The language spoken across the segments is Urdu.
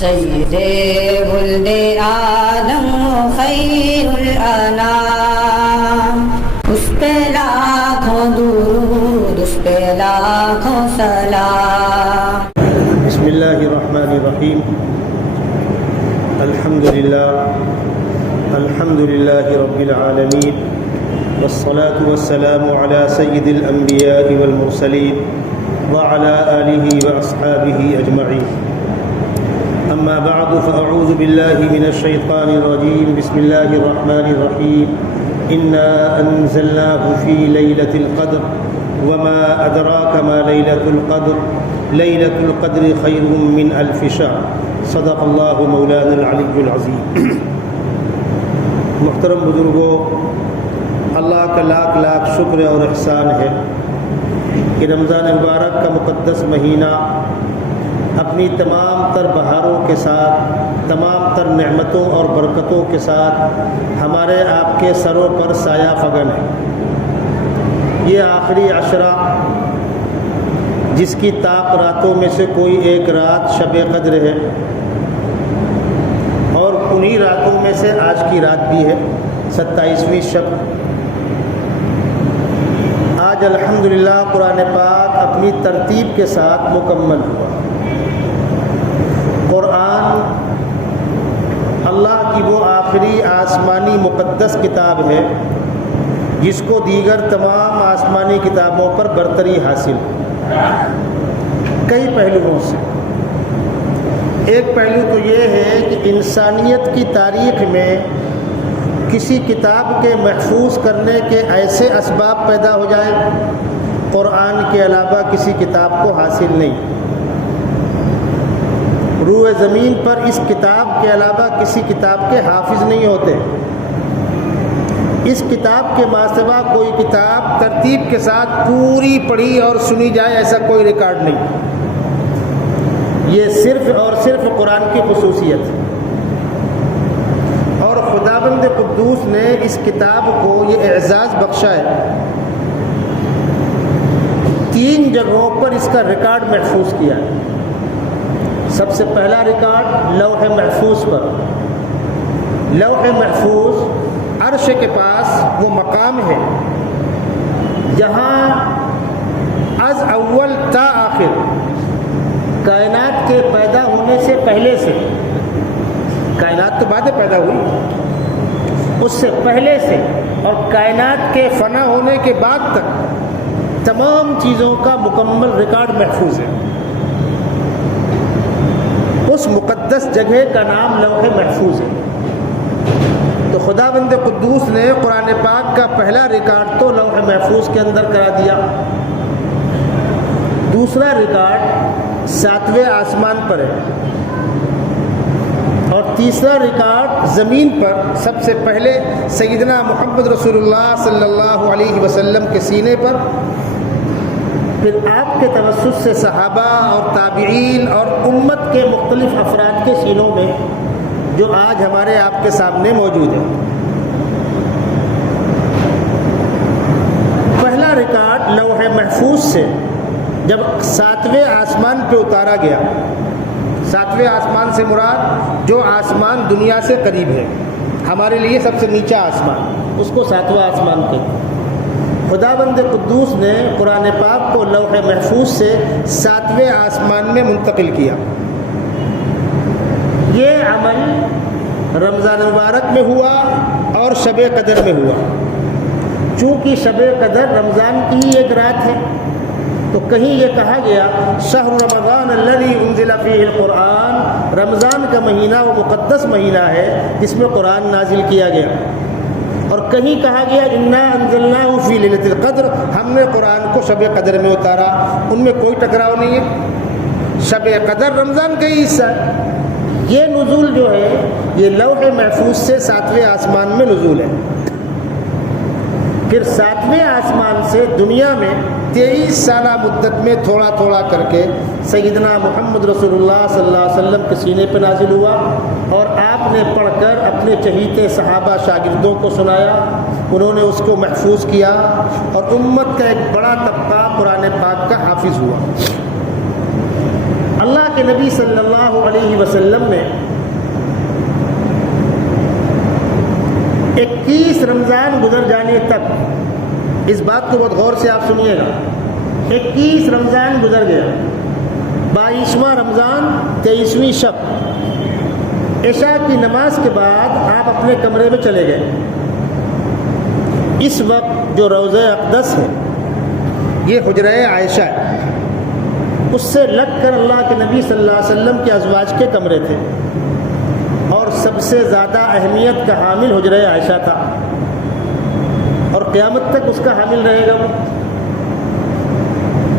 سید ولد آدم خیر الانام، اس پہ لاکھوں درود، اس پہ لاکھوں سلام۔ بسم اللہ الرحمن الرحیم، الحمد للہ رب العالمین، والصلاة والسلام على سید الانبیاء والمرسلین وعلى آلہ واصحابہ اجمعین۔ اما بعد فاعوذ باللہ من الشیطان الرجیم، بسم اللہ الرحمن الرحیم۔ انا انزلناه في ليلة القدر وما ادراك ما ليلة القدر، ليلة القدر خير من ألف شهر، صدق اللہ مولانا العلی العظیم۔ محترم بزرگوں، اللہ کا لاکھ لاکھ شکر اور احسان ہے کہ رمضان مبارک کا مقدس مہینہ اپنی تمام تر بہاروں کے ساتھ، تمام تر نعمتوں اور برکتوں کے ساتھ ہمارے آپ کے سروں پر سایہ فگن ہے۔ یہ آخری عشرہ، جس کی طاق راتوں میں سے کوئی ایک رات شب قدر ہے، اور انہی راتوں میں سے آج کی رات بھی ہے، 27ویں شب۔ آج الحمدللہ قرآن پاک اپنی ترتیب کے ساتھ مکمل ہوا۔ قرآن اللہ کی وہ آخری آسمانی مقدس کتاب ہے جس کو دیگر تمام آسمانی کتابوں پر برتری حاصل ہے، کئی پہلوؤں سے۔ ایک پہلو تو یہ ہے کہ انسانیت کی تاریخ میں کسی کتاب کے محفوظ کرنے کے ایسے اسباب پیدا ہو جائیں، قرآن کے علاوہ کسی کتاب کو حاصل نہیں۔ روئے زمین پر اس کتاب کے علاوہ کسی کتاب کے حافظ نہیں ہوتے۔ اس کتاب کے ماسوا کوئی کتاب ترتیب کے ساتھ پوری پڑھی اور سنی جائے، ایسا کوئی ریکارڈ نہیں۔ یہ صرف اور صرف قرآن کی خصوصیت ہے، اور خداوند قدوس نے اس کتاب کو یہ اعزاز بخشا ہے، 3 جگہوں پر اس کا ریکارڈ محفوظ کیا ہے۔ سب سے پہلا ریکارڈ لوح محفوظ پر۔ لوح محفوظ عرش کے پاس وہ مقام ہے جہاں از اول تا آخر کائنات کے پیدا ہونے سے پہلے سے، کائنات تو بعد پیدا ہوئی، اس سے پہلے سے اور کائنات کے فنا ہونے کے بعد تک تمام چیزوں کا مکمل ریکارڈ محفوظ ہے۔ اس مقدس جگہ کا نام لوح محفوظ ہے۔ تو خداوند قدوس نے قرآن پاک کا پہلا ریکارڈ تو لوح محفوظ کے اندر کرا دیا۔ دوسرا ریکارڈ 7ویں آسمان پر ہے، اور تیسرا ریکارڈ زمین پر سب سے پہلے سیدنا محمد رسول اللہ صلی اللہ علیہ وسلم کے سینے پر، پھر آپ کے توسط سے صحابہ اور تابعین اور امت کے مختلف افراد کے سینوں میں، جو آج ہمارے آپ کے سامنے موجود ہے۔ پہلا ریکارڈ لوح محفوظ سے جب 7ویں آسمان پہ اتارا گیا، 7ویں آسمان سے مراد جو آسمان دنیا سے قریب ہے، ہمارے لیے سب سے نیچا آسمان، اس کو 7واں آسمان کہتے ہیں۔ خداوند قدوس نے قرآن پاک کو لوح محفوظ سے 7ویں آسمان میں منتقل کیا۔ یہ عمل رمضان مبارک میں ہوا اور شب قدر میں ہوا۔ چونکہ شب قدر رمضان کی ہی ایک رات ہے، تو کہیں یہ کہا گیا شہر رمضان الذی انزل فیہ القرآن، رمضان کا مہینہ وہ مقدس مہینہ ہے جس میں قرآن نازل کیا گیا۔ اور کہیں کہا گیا انا انزلناہ فی لیلۃ القدر، ہم نے قرآن کو شب قدر میں اتارا۔ ان میں کوئی ٹکراؤ نہیں ہے، شب قدر رمضان کا ہی حصہ ہے۔ یہ نزول جو ہے یہ لوح محفوظ سے 7ویں آسمان میں نزول ہے۔ پھر 7ویں آسمان سے دنیا میں 23 سالہ مدت میں تھوڑا تھوڑا کر کے سیدنا محمد رسول اللہ صلی اللہ علیہ وسلم کے سینے پہ نازل ہوا، اور آپ نے پڑھ کر اپنے چہیتے صحابہ شاگردوں کو سنایا، انہوں نے اس کو محفوظ کیا، اور امت کا ایک بڑا طبقہ قرآن پاک کا حافظ ہوا۔ اللہ کے نبی صلی اللہ علیہ وسلم نے 21 رمضان گزر جانے تک، اس بات کو بہت غور سے آپ سنیے گا، 21 رمضان گزر گیا، 22واں رمضان 23ویں شب عشاء کی نماز کے بعد آپ اپنے کمرے میں چلے گئے۔ اس وقت جو روضہ اقدس ہے یہ حجرہ عائشہ ہے، اس سے لگ کر اللہ کے نبی صلی اللہ علیہ وسلم کے ازواج کے کمرے تھے، اور سب سے زیادہ اہمیت کا حامل حجرہ عائشہ تھا، اور قیامت تک اس کا حامل رہے گا۔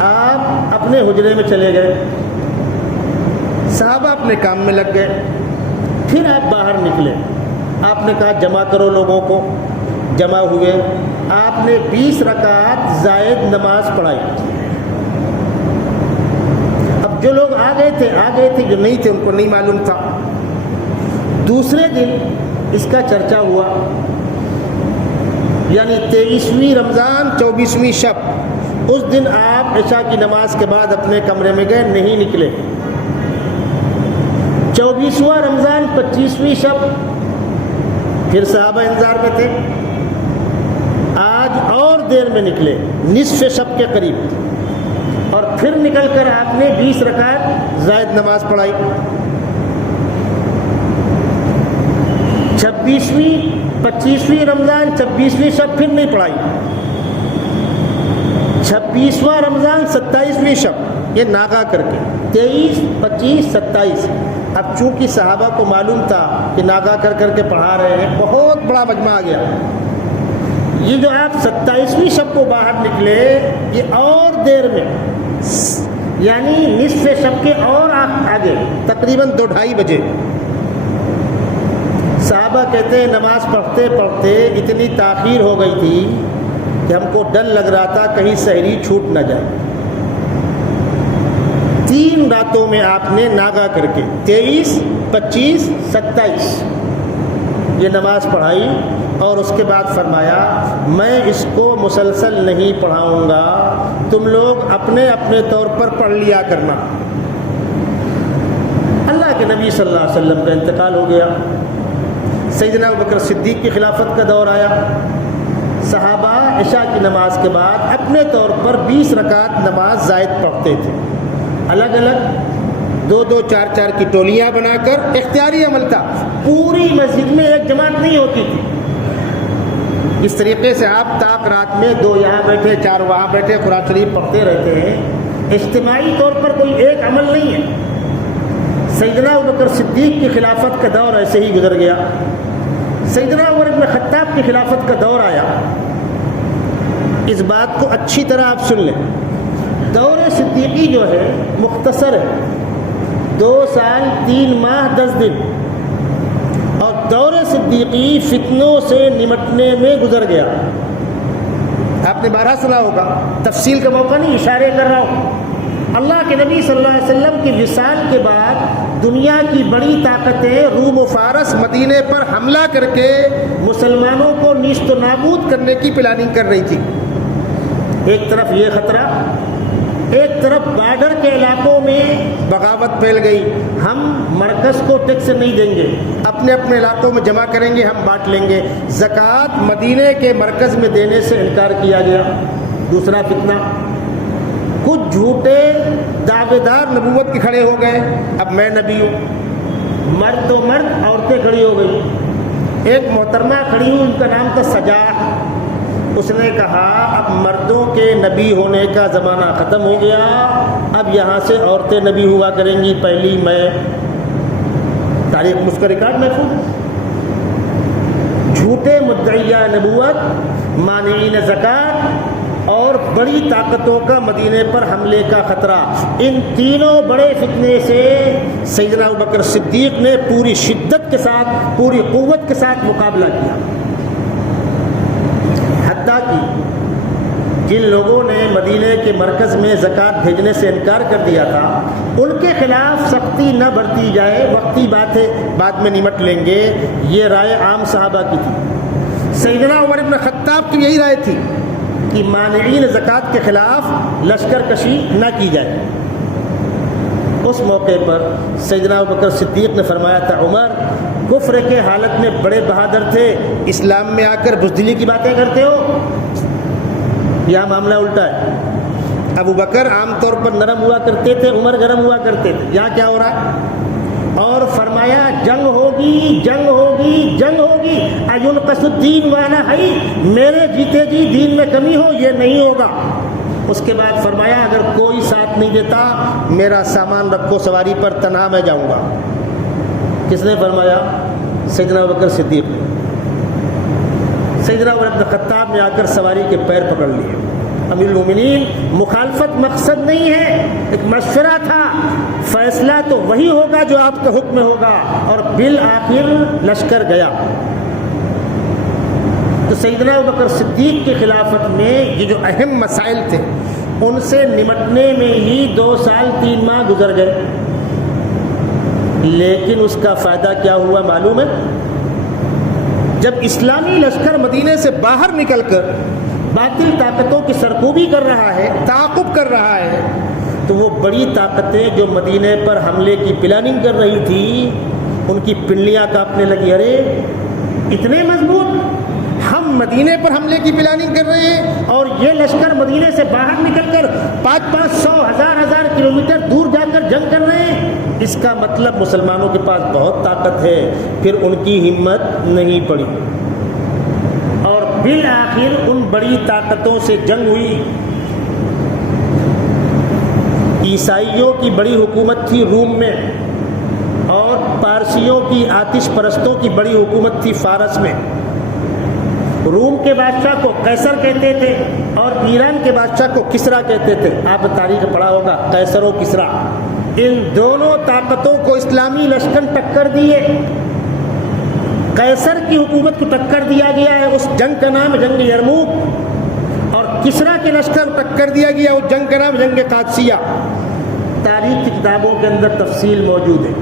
آپ اپنے حجرے میں چلے گئے، صحابہ اپنے کام میں لگ گئے، پھر آپ باہر نکلے، آپ نے کہا جمع کرو لوگوں کو، جمع ہوئے، آپ نے 20 رکعت زائد نماز پڑھائی۔ اب جو لوگ آ گئے تھے، جو نہیں تھے ان کو نہیں معلوم تھا۔ دوسرے دن اس کا چرچا ہوا، یعنی 23ویں رمضان 24ویں شب، اس دن آپ عشاء کی نماز کے بعد اپنے کمرے میں گئے، نہیں نکلے۔ 24واں رمضان 25ویں شب، پھر صحابہ انتظار میں تھے، آج اور دیر میں نکلے، نصف شب کے قریب، اور پھر نکل کر آپ نے 20 رکعت زائد نماز پڑھائی۔ 25ویں رمضان 26ویں شب پھر نہیں پڑھائی۔ 26واں رمضان 27ویں شب، یہ ناغا کر کے 23، 25، 27۔ اب چونکہ صحابہ کو معلوم تھا کہ ناغا کر کر کے پڑھا رہے ہیں، بہت بڑا مجمع آ گیا۔ یہ جو آپ 27ویں شب کو باہر نکلے، یہ اور دیر میں، یعنی نصف شب کے اور آگے، تقریباً 2:30 بجے۔ صحابہ کہتے ہیں نماز پڑھتے پڑھتے اتنی تاخیر ہو گئی تھی کہ ہم کو ڈر لگ رہا تھا کہیں سحری چھوٹ نہ جائے۔ 3 راتوں میں آپ نے ناغا کر کے 23، 25، 27 یہ نماز پڑھائی، اور اس کے بعد فرمایا میں اس کو مسلسل نہیں پڑھاؤں گا، تم لوگ اپنے اپنے طور پر پڑھ لیا کرنا۔ اللہ کے نبی صلی اللہ علیہ وسلم کا انتقال ہو گیا، سیدنا ابوبکر صدیق کی خلافت کا دور آیا۔ صحابہ عشاء کی نماز کے بعد اپنے طور پر 20 رکعت نماز زائد پڑھتے تھے، الگ الگ 2-2، 4-4 کی ٹولیاں بنا کر، اختیاری عمل تھا، پوری مسجد میں ایک جماعت نہیں ہوتی تھی۔ اس طریقے سے آپ تاک رات میں 2 یہاں بیٹھے، 4 وہاں بیٹھے، قرآن شریف پڑھتے رہتے ہیں، اجتماعی طور پر کوئی ایک عمل نہیں ہے۔ سیدنا ابوبکر صدیق کی خلافت کا دور ایسے ہی گزر گیا، سیدنا عمر بن خطاب کی خلافت کا دور آیا۔ اس بات کو اچھی طرح آپ سن لیں، دور صدیقی جو ہے مختصر ہے، 2 سال 3 ماہ 10 دن، اور دور صدیقی فتنوں سے نمٹنے میں گزر گیا۔ آپ نے بارہا سنا ہوگا، تفصیل کا موقع نہیں، اشارے کر رہا ہوں۔ اللہ کے نبی صلی اللہ علیہ وسلم کی وصال کے بعد دنیا کی بڑی طاقتیں روم و فارس مدینے پر حملہ کر کے مسلمانوں کو نیست و نابود کرنے کی پلاننگ کر رہی تھی۔ ایک طرف یہ خطرہ، ایک طرف بارڈر کے علاقوں میں بغاوت پھیل گئی، ہم مرکز کو ٹیکس نہیں دیں گے، اپنے اپنے علاقوں میں جمع کریں گے، ہم بانٹ لیں گے۔ زکوٰۃ مدینے کے مرکز میں دینے سے انکار کیا گیا۔ دوسرا فتنہ، کچھ جھوٹے دعوے دار نبوت کے کھڑے ہو گئے، اب میں نبی ہوں، مرد و مرد، عورتیں کھڑی ہو گئی۔ ایک محترمہ کھڑی ہوئی، ان کا نام تھا سجاح، اس نے کہا اب مردوں کے نبی ہونے کا زمانہ ختم ہو گیا، اب یہاں سے عورتیں نبی ہوا کریں گی، پہلی میں۔ تاریخ میں اس کا ریکارڈ محفوظ۔ جھوٹے مدعیہ نبوت، مانعین زکوٰۃ، اور بڑی طاقتوں کا مدینے پر حملے کا خطرہ، ان تینوں بڑے فتنے سے سیدنا ابوبکر صدیق نے پوری شدت کے ساتھ، پوری قوت کے ساتھ مقابلہ کیا۔ حتیٰ کہ جن لوگوں نے مدینے کے مرکز میں زکوٰۃ بھیجنے سے انکار کر دیا تھا، ان کے خلاف سختی نہ برتی جائے، وقتی بات ہے، بعد میں نمٹ لیں گے، یہ رائے عام صحابہ کی تھی۔ سیدنا عمر بن خطاب کی یہی رائے تھی کہ مانعین زکوٰۃ کے خلاف لشکر کشی نہ کی جائے۔ اس موقع پر سیدنا ابوبکر صدیق نے فرمایا تھا عمر کفر کے حالت میں بڑے بہادر تھے، اسلام میں آ کر بزدلی کی باتیں کرتے ہو۔ یہاں معاملہ الٹا ہے، ابوبکر عام طور پر نرم ہوا کرتے تھے، عمر گرم ہوا کرتے تھے، یہاں کیا ہو رہا ہے؟ اور فرمایا جنگ ہوگی جنگ ہوگی جنگ ہوگی، اینقص الدین وانا حی، میرے جیتے جی دین میں کمی ہو یہ نہیں ہوگا۔ اس کے بعد فرمایا اگر کوئی ساتھ نہیں دیتا میرا سامان رکھو سواری پر، تنہا میں جاؤں گا۔ کس نے فرمایا؟ سیدنا ابوبکر صدیق نے۔ سیدنا عمر بن خطاب نے آ کر سواری کے پیر پکڑ لیے۔ امیر المومنین مخالفت مقصد نہیں ہے، ایک مشورہ تھا، فیصلہ تو وہی ہوگا جو آپ کا حکم ہوگا، اور بالآخر لشکر گیا۔ تو سیدنا ابوبکر صدیق کی خلافت میں یہ جو اہم مسائل تھے ان سے نمٹنے میں ہی 2 سال 3 ماہ گزر گئے، لیکن اس کا فائدہ کیا ہوا معلوم ہے؟ جب اسلامی لشکر مدینے سے باہر نکل کر باطل طاقتوں کی سرکوبی کر رہا ہے، تعاقب کر رہا ہے، تو وہ بڑی طاقتیں جو مدینے پر حملے کی پلاننگ کر رہی تھی ان کی پنڈلیاں کانپنے لگی۔ ارے اتنے مضبوط، ہم مدینے پر حملے کی پلاننگ کر رہے ہیں اور یہ لشکر مدینے سے باہر نکل کر 500 1000 کلومیٹر دور جا کر جنگ کر رہے ہیں، اس کا مطلب مسلمانوں کے پاس بہت طاقت ہے۔ پھر ان کی ہمت نہیں پڑی اور بالآخر ان بڑی طاقتوں سے جنگ ہوئی۔ عیسائیوں کی بڑی حکومت تھی روم میں، اور پارسیوں کی آتش پرستوں کی بڑی حکومت تھی فارس میں۔ روم کے بادشاہ کو قیصر کہتے تھے اور ایران کے بادشاہ کو کسرا کہتے تھے۔ آپ نے تاریخ پڑھا ہوگا، قیصر و کسرا، ان دونوں طاقتوں کو اسلامی لشکر ٹکر دیے۔ قیصر کی حکومت کو ٹکر دیا گیا ہے، اس جنگ کا نام جنگ یرموک، اور کسرا کے لشکر کو ٹکر دیا گیا، اس جنگ کا نام جنگ قادسیہ۔ تاریخ کی کتابوں کے اندر تفصیل موجود ہے۔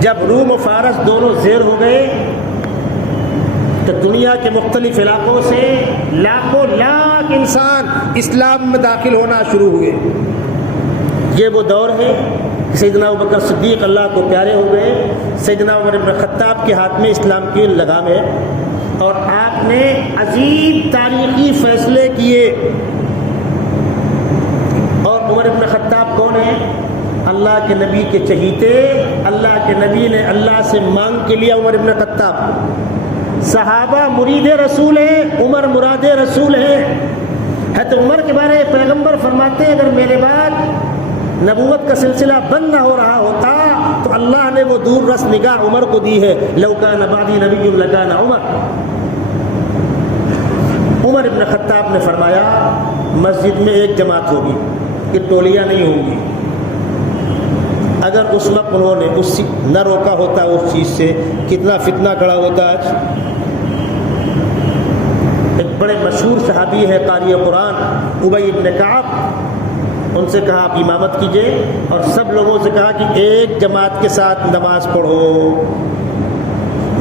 جب روم و فارس دونوں زیر ہو گئے تو دنیا کے مختلف علاقوں سے لاکھوں لاکھ انسان اسلام میں داخل ہونا شروع ہوئے۔ یہ وہ دور ہے کہ سیدنا ابوبکر صدیق اللہ کو پیارے ہو گئے، سیدنا عمر بن خطاب کے ہاتھ میں اسلام کی لگام ہے، اور آپ نے عظیم تاریخی فیصلے کیے۔ اور عمر بن خطاب کون ہے؟ اللہ کے نبی کے چہیتے، اللہ کے نبی نے اللہ سے مانگ کے لیا عمر بن خطاب۔ صحابہ مرید رسول ہیں، عمر مراد رسول ہیں۔ حضرت عمر کے بارے پیغمبر فرماتے ہیں اگر میرے بعد نبوت کا سلسلہ بند نہ ہو رہا ہوتا تو اللہ نے وہ دور رس نگاہ عمر کو دی ہے، لو کان بعدی نبی لکان عمر۔ عمر بن خطاب نے فرمایا مسجد میں ایک جماعت ہوگی، یہ ٹولیاں نہیں ہوں گی۔ اگر اس وقت انہوں نے اس نہ روکا ہوتا اس چیز سے، کتنا فتنہ کھڑا ہوتا ہے۔ ایک بڑے مشہور صحابی ہے قاری قرآن ابی بن کعب، ان سے کہا آپ امامت کیجئے، اور سب لوگوں سے کہا کہ ایک جماعت کے ساتھ نماز پڑھو۔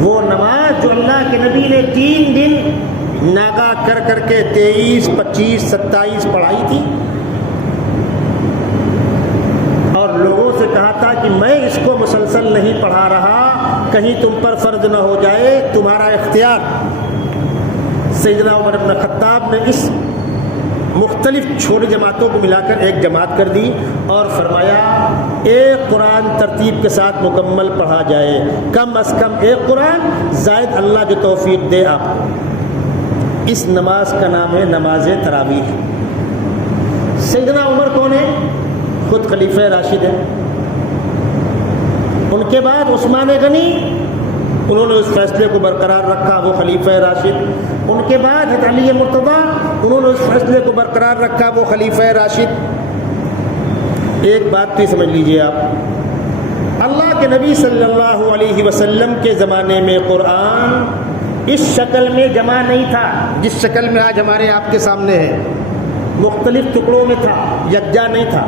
وہ نماز جو اللہ کے نبی نے 3 دن ناگا کر کر کے 23 25 27 پڑھائی تھی، اور لوگوں سے کہا تھا کہ میں اس کو مسلسل نہیں پڑھا رہا، کہیں تم پر فرض نہ ہو جائے، تمہارا اختیار۔ سیدنا عمر بن خطاب نے اس مختلف چھوٹی جماعتوں کو ملا کر ایک جماعت کر دی اور فرمایا ایک قرآن ترتیب کے ساتھ مکمل پڑھا جائے، کم از کم ایک قرآن، زائد اللہ جو توفیق دے آپ کو۔ اس نماز کا نام ہے نماز تراویح۔ سیدنا عمر کون ہے؟ خود خلیفہ راشد ہیں۔ ان کے بعد عثمان غنی، انہوں نے اس فیصلے کو برقرار رکھا، وہ خلیفہ راشد۔ ان کے بعد حضرت علی مرتضیٰ، انہوں نے اس فیصلے کو برقرار رکھا، وہ خلیفہ راشد۔ ایک بات بھی سمجھ لیجئے آپ، اللہ کے نبی صلی اللہ علیہ وسلم کے زمانے میں قرآن اس شکل میں جمع نہیں تھا جس شکل میں آج ہمارے آپ کے سامنے ہے، مختلف ٹکڑوں میں تھا، یکجا نہیں تھا۔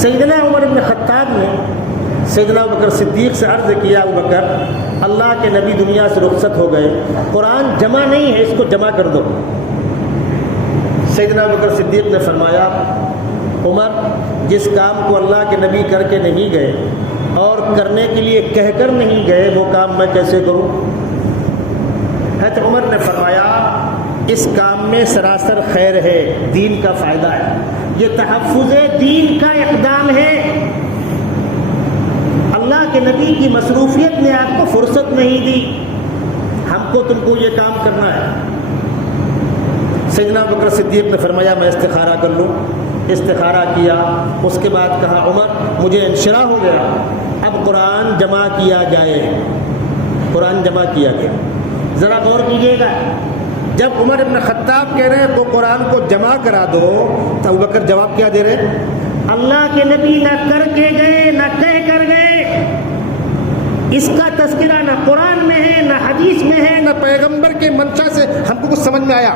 سیدنا عمر بن خطاب نے سیدنا ابوبکر صدیق سے عرض کیا ابوبکر اللہ کے نبی دنیا سے رخصت ہو گئے، قرآن جمع نہیں ہے، اس کو جمع کر دو۔ سیدنا ابوبکر صدیق نے فرمایا عمر جس کام کو اللہ کے نبی کر کے نہیں گئے اور کرنے کے لیے کہہ کر نہیں گئے وہ کام میں کیسے کروں؟ حضرت عمر نے فرمایا اس کام میں سراسر خیر ہے، دین کا فائدہ ہے، یہ تحفظ دین کا اقدام ہے۔ اللہ کے نبی کی مصروفیت نے آپ کو فرصت نہیں دی، ہم کو تم کو یہ کام کرنا ہے۔ سیدنا ابوبکر صدیق نے فرمایا میں استخارہ کر لوں، استخارہ کیا، اس کے بعد کہا عمر مجھے انشراح ہو گیا، اب قرآن جمع کیا جائے۔ قرآن جمع کیا گیا۔ ذرا غور کیجیے گا، جب عمر ابن خطاب کہہ رہے ہیں تو قرآن کو جمع کرا دو، تو ابوبکر جواب کیا دے رہے؟ اللہ کے نبی نہ کر کے گئے نہ کہہ کر گئے، اس کا تذکرہ نہ قرآن میں ہے نہ حدیث میں ہے نہ پیغمبر کے منشا سے ہم کو کچھ سمجھ میں آیا،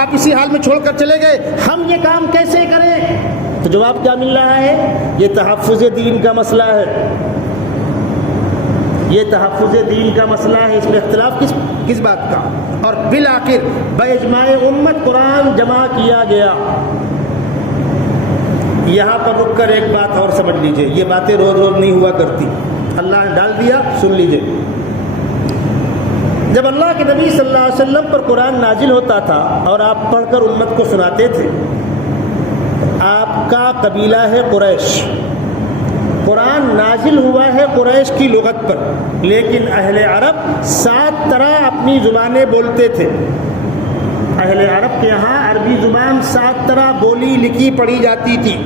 آپ اسی حال میں چھوڑ کر چلے گئے، ہم یہ کام کیسے کریں؟ تو جواب کیا مل رہا ہے؟ یہ تحفظ دین کا مسئلہ ہے، یہ تحفظ دین کا مسئلہ ہے، اس میں اختلاف کس بات کا؟ اور بالآخر باجماع امت قرآن جمع کیا گیا۔ یہاں پر رک کر ایک بات اور سمجھ لیجئے، یہ باتیں روز روز نہیں ہوا کرتی، اللہ نے ڈال دیا، سن لیجئے۔ جب اللہ کے نبی صلی اللہ علیہ وسلم پر قرآن نازل ہوتا تھا اور آپ پڑھ کر امت کو سناتے تھے، آپ کا قبیلہ ہے قریش، قرآن نازل ہوا ہے قریش کی لغت پر، لیکن اہل عرب 7 طرح اپنی زبانیں بولتے تھے۔ اہل عرب کے یہاں عربی زبان 7 طرح بولی لکھی پڑھی جاتی تھی۔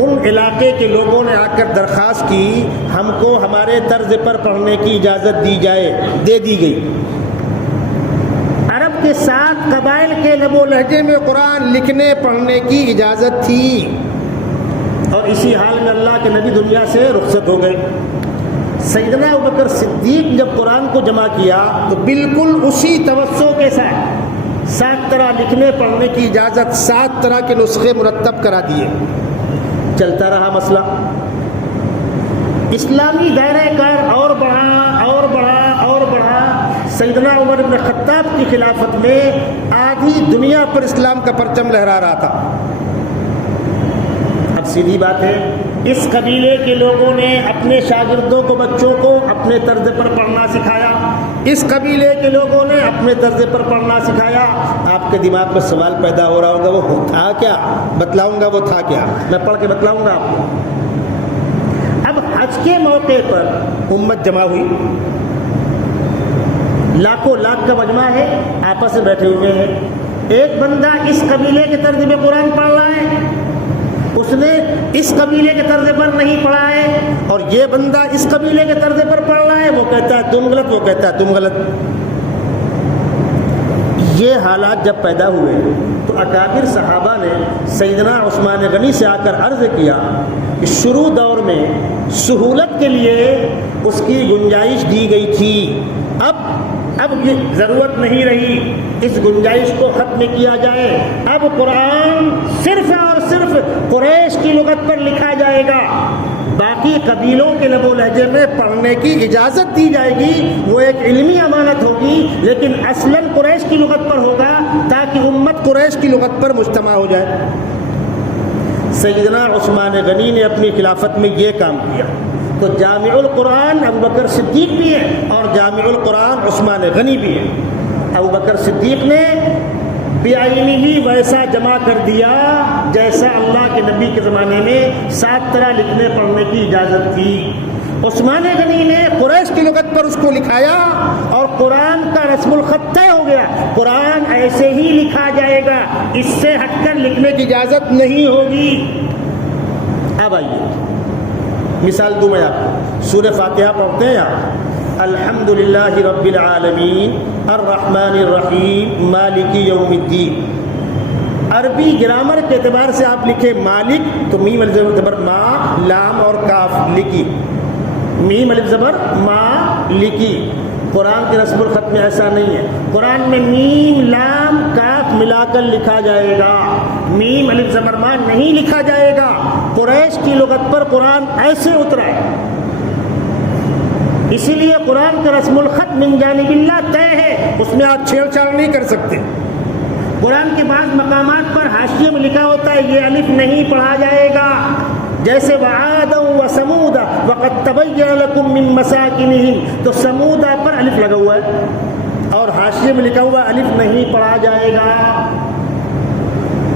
ان علاقے کے لوگوں نے آ کر درخواست کی ہم کو ہمارے طرز پر پڑھنے کی اجازت دی جائے، دے دی گئی۔ عرب کے 7 قبائل کے لب و لہجے میں قرآن لکھنے پڑھنے کی اجازت تھی، اور اسی حال میں اللہ کے نبی دنیا سے رخصت ہو گئے۔ سیدنا ابوبکر صدیق جب قرآن کو جمع کیا تو بالکل اسی توسع کے ساتھ 7 طرح لکھنے پڑھنے کی اجازت، 7 طرح کے نسخے مرتب کرا دیے۔ چلتا رہا مسئلہ، اسلامی دائرہ کار اور بڑھا اور بڑھا اور بڑھا۔ سیدنا عمر بن خطاب کی خلافت میں آدھی دنیا پر اسلام کا پرچم لہرا رہا تھا۔ اب سیدھی بات ہے، اس قبیلے کے لوگوں نے اپنے شاگردوں کو، بچوں کو اپنے طرز پر پڑھنا سکھایا، اس قبیلے کے لوگوں نے اپنے طرز پر پڑھنا سکھایا۔ آپ کے دماغ میں سوال پیدا ہو رہا ہوگا وہ تھا کیا؟ بتلاؤں گا وہ تھا کیا، میں پڑھ کے بتلاؤں گا آپ کو۔ اب حج کے موقع پر امت جمع ہوئی، لاکھوں لاکھ کا مجمع ہے، آپس میں بیٹھے ہوئے ہیں۔ ایک بندہ اس قبیلے کے طرز میں قرآن پڑھ رہا ہے، اس نے اس قبیلے کے طرز پر نہیں پڑھا ہے، اور یہ بندہ اس قبیلے کے طرز پر پڑھ رہا ہے، وہ کہتا ہے تم غلط، وہ کہتا ہے تم غلط۔ یہ حالات جب پیدا ہوئے تو اکابر صحابہ نے سیدنا عثمان غنی سے آ کر عرض کیا کہ شروع دور میں سہولت کے لیے اس کی گنجائش دی گئی تھی، اب یہ ضرورت نہیں رہی، اس گنجائش کو ختم کیا جائے، اب قرآن صرف اور صرف قریش کی لغت پر لکھا جائے گا، باقی قبیلوں کے لب و لہجے میں پڑھنے کی اجازت دی جائے گی، وہ ایک علمی امانت ہوگی، لیکن اصلاً قریش کی لغت پر ہوگا تاکہ امت قریش کی لغت پر مجتمع ہو جائے۔ سیدنا عثمان غنی نے اپنی خلافت میں یہ کام کیا، تو جامع القرآن ابوبکر صدیق بھی ہے اور جامع القرآن عثمان غنی بھی ہے۔ ابوبکر صدیق نے بعینی ہی ویسا جمع کر دیا جیسا اللہ کے نبی کے زمانے میں 7 طرح لکھنے پڑھنے کی اجازت تھی۔ عثمان غنی نے قریش کی لغت پر اس کو لکھایا اور قرآن کا رسم الخط طے ہو گیا، قرآن ایسے ہی لکھا جائے گا، اس سے ہٹ کر لکھنے کی اجازت نہیں ہوگی۔ اب آئیے مثال دوں میں آپ کو، سورہ فاتحہ پڑھتے ہیں آپ، الحمدللہ رب العالمین الرحمن الرحیم مالک یوم الدین۔ عربی گرامر کے اعتبار سے آپ لکھیں مالک تو میم الف زبر ما، لام اور کاف لکھی، میم الف زبر ما لکھی۔ قرآن کے رسم الخط میں ایسا نہیں ہے، قرآن میں میم لام کاف ملا کر لکھا جائے گا، میم الف زبر ما نہیں لکھا جائے گا۔ قریش کی لغت پر قرآن ایسے اترا ہے، اسی لیے قرآن کا رسم الخط من جانب اللہ طے ہے، اس میں آپ چھیڑ چھاڑ نہیں کر سکتے۔ قرآن کے بعض مقامات پر حاشیے میں لکھا ہوتا ہے یہ الف نہیں پڑھا جائے گا، جیسے وعادا وثمودا وقد تبین لکم من مساکنہم، تو سمودا پر الف لگا ہوا ہے اور حاشیے میں لکھا ہوا الف نہیں پڑھا جائے گا۔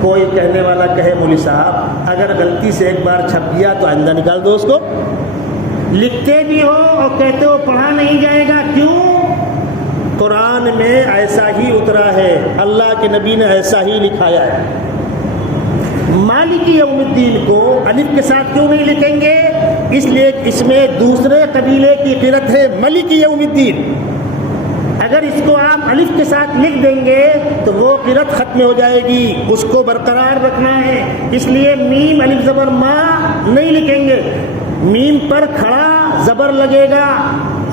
کوئی کہنے والا کہے مولوی صاحب اگر غلطی سے ایک بار چھپ گیا تو آئندہ نکال دو اس کو، لکھتے بھی ہو اور کہتے ہو پڑھا نہیں جائے گا، کیوں؟ قرآن میں ایسا ہی اترا ہے، اللہ کے نبی نے ایسا ہی لکھایا ہے۔ مالک یوم الدین کو الف کے ساتھ کیوں نہیں لکھیں گے؟ اس لیے اس میں دوسرے قبیلے کی قرت ہے ملک یوم الدین، اگر اس کو آپ الف کے ساتھ لکھ دیں گے تو وہ قرت ختم ہو جائے گی، اس کو برقرار رکھنا ہے، اس لیے میم الف زبر ما نہیں لکھیں گے، میم پر کھڑا زبر لگے گا۔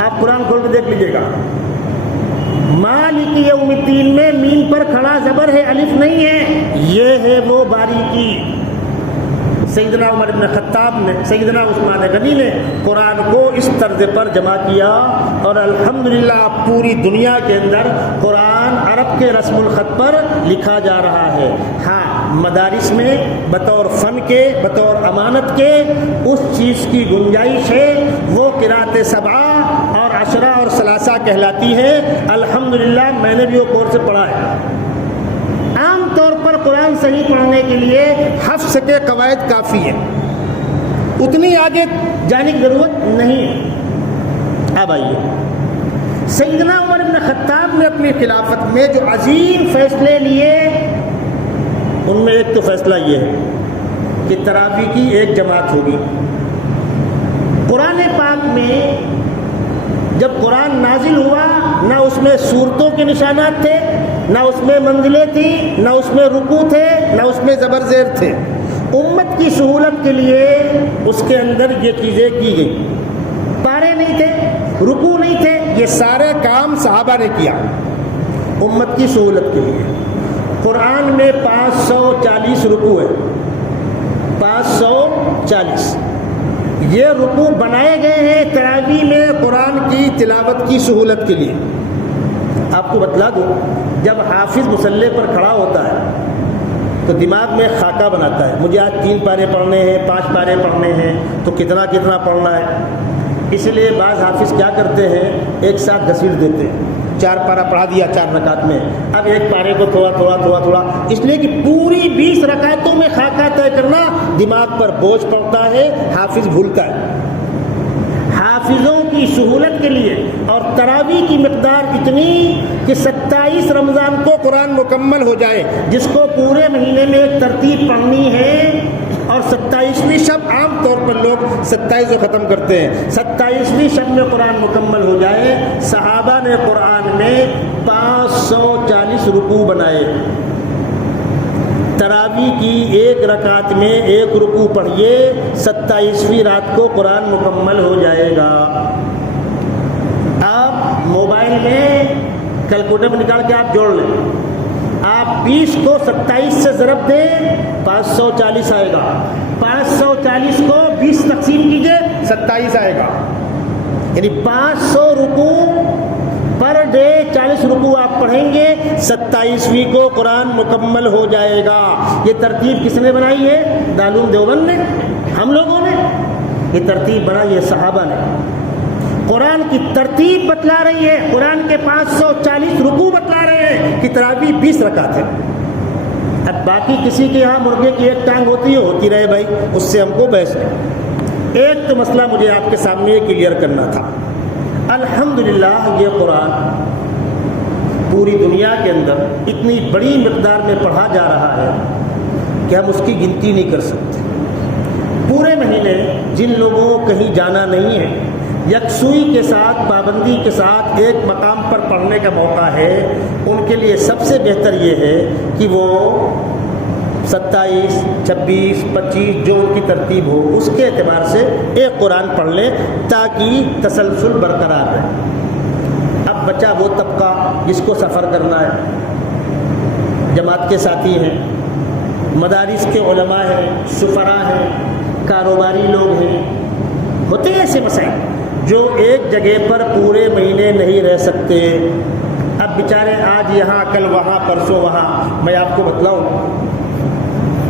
آپ قرآن کھول کے دیکھ لیجیے گا، مالک یوم الدین میں میم پر کھڑا زبر ہے، الف نہیں ہے، یہ ہے وہ باریکی۔ سیدنا عمر بن خطاب نے، سیدنا عثمان غنی نے قرآن کو اس طرز پر جمع کیا اور الحمدللہ پوری دنیا کے اندر قرآن عرب کے رسم الخط پر لکھا جا رہا ہے۔ ہاں مدارس میں بطور فن کے، بطور امانت کے اس چیز کی گنجائش ہے، وہ قرأت سبعہ اور عشرہ اور ثلاثہ کہلاتی ہے۔ الحمدللہ میں نے بھی وہ کورس پڑھا ہے۔ عام طور پر قرآن صحیح پڑھنے کے لیے حفظ کے قواعد کافی ہیں، اتنی آگے جانے کی ضرورت نہیں ہے۔ اب آئیے، سیدنا عمر بن خطاب نے اپنی خلافت میں جو عظیم فیصلے لیے ان میں ایک تو فیصلہ یہ ہے کہ تراویح کی ایک جماعت ہوگی۔ قرآن پاک میں جب قرآن نازل ہوا نہ اس میں سورتوں کے نشانات تھے، نہ اس میں منزلیں تھیں، نہ اس میں رکوع تھے، نہ اس میں زبر زیر تھے۔ امت کی سہولت کے لیے اس کے اندر یہ چیزیں کی گئی، پارے نہیں تھے، رکوع نہیں تھے، یہ سارے کام صحابہ نے کیا امت کی سہولت کے لیے۔ قرآن میں 540 رکوع ہے، 540 یہ رکوع بنائے گئے ہیں تراویح میں قرآن کی تلاوت کی سہولت کے لیے۔ آپ کو بتلا دوں، جب حافظ مصلی پر کھڑا ہوتا ہے تو دماغ میں خاکہ بناتا ہے، مجھے آج 3 پارے پڑھنے ہیں، 5 پارے پڑھنے ہیں، تو کتنا کتنا پڑھنا ہے۔ اس لیے بعض حافظ کیا کرتے ہیں، ایک ساتھ گھسیٹ دیتے ہیں، 4 پارہ پڑھا دیا 4 رکعت میں، اب ایک پارے کو تھوڑا تھوڑا تھوڑا تھوڑا، اس لیے کہ پوری 20 رکعتوں میں خاکہ طے کرنا دماغ پر بوجھ پڑتا ہے، حافظ بھولتا ہے۔ حافظوں کی سہولت کے لیے اور تراویح کی مقدار اتنی کہ 27 رمضان کو قرآن مکمل ہو جائے، جس کو پورے مہینے میں ایک ترتیب پڑھنی ہے، اور 27ویں شب عام طور پر لوگ 27 کو ختم کرتے ہیں، 27ویں شب میں قرآن مکمل ہو جائے۔ صحابہ نے قرآن میں 540 رکوع بنائے۔ تراویح کی ایک رکعت میں ایک رکوع پڑھیے، 27ویں رات کو قرآن مکمل ہو جائے گا۔ آپ موبائل میں کیلکولیٹر میں نکال کے آپ جوڑ لیں، آپ 20 کو 27 سے ضرب دیں 540 آئے گا، 540 کو 20 تقسیم کیجئے 27 آئے گا، یعنی 500 رکوع پر ڈے 40 رکوع آپ پڑھیں گے، 27ویں کو قرآن مکمل ہو جائے گا۔ یہ ترتیب کس نے بنائی ہے؟ دارالعلوم دیوبند نے، ہم لوگوں نے یہ ترتیب بنائی ہے، صحابہ نے۔ قرآن کی ترتیب بتلا رہی ہے، قرآن کے 540 رکوع بتلا رہے ہیں کہ تراویح 20 رکعت ہے۔ اب باقی کسی کے یہاں مرغے کی ایک ٹانگ ہوتی ہے، ہوتی رہے بھائی، اس سے ہم کو بحث نہیں۔ ایک تو مسئلہ مجھے آپ کے سامنے کلیئر کرنا تھا۔ الحمدللہ یہ قرآن پوری دنیا کے اندر اتنی بڑی مقدار میں پڑھا جا رہا ہے کہ ہم اس کی گنتی نہیں کر سکتے۔ پورے مہینے جن لوگوں کو کہیں جانا نہیں ہے، یکسوئی کے ساتھ، پابندی کے ساتھ ایک مقام پر پڑھنے کا موقع ہے، ان کے لیے سب سے بہتر یہ ہے کہ وہ 27، 26، 25 جو ان کی ترتیب ہو اس کے اعتبار سے ایک قرآن پڑھ لیں تاکہ تسلسل برقرار رہے۔ اب بچہ وہ طبقہ جس کو سفر کرنا ہے، جماعت کے ساتھی ہیں، مدارس کے علماء ہیں، سفراء ہیں، کاروباری لوگ ہیں، ہوتے ہیں ایسے مسائل جو ایک جگہ پر پورے مہینے نہیں رہ سکتے، اب بیچارے آج یہاں کل وہاں پرسوں وہاں. میں آپ کو بتلاؤں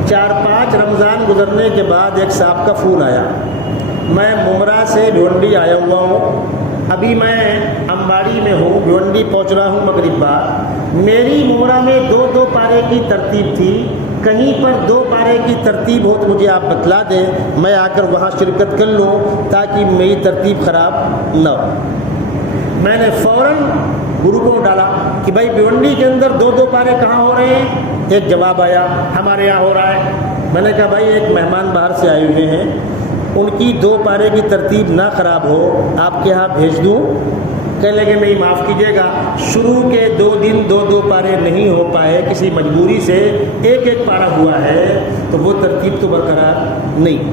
4-5 رمضان گزرنے کے بعد ایک صاحب کا فون آیا. میں ممرا سے بھیونڈی آیا ہوا ہوں, ابھی میں امباڑی میں ہوں, بھیونڈی پہنچ رہا ہوں مغرب بعد. میری ممرا میں 2 پارے کی ترتیب تھی, کہیں پر 2 پارے کی ترتیب ہو تو مجھے آپ بتلا دیں, میں آ کر وہاں شرکت کر لوں تاکہ میری ترتیب خراب نہ ہو. میں نے فوراً گروپوں ڈالا کہ بھائی بھیونڈی کے اندر 2 پارے کہاں ہو رہے ہیں. ایک جواب آیا ہمارے یہاں ہو رہا ہے. میں نے کہا بھائی ایک مہمان باہر سے آئے ہوئے ہیں, ان کی 2 پارے کی ترتیب نہ خراب ہو, آپ کے یہاں بھیج دوں. کہنے لگے نہیں معاف کیجیے گا, شروع کے 2 دن 2 پارے نہیں ہو پائے, کسی مجبوری سے ایک پارا ہوا ہے, تو وہ ترتیب تو برقرار نہیں.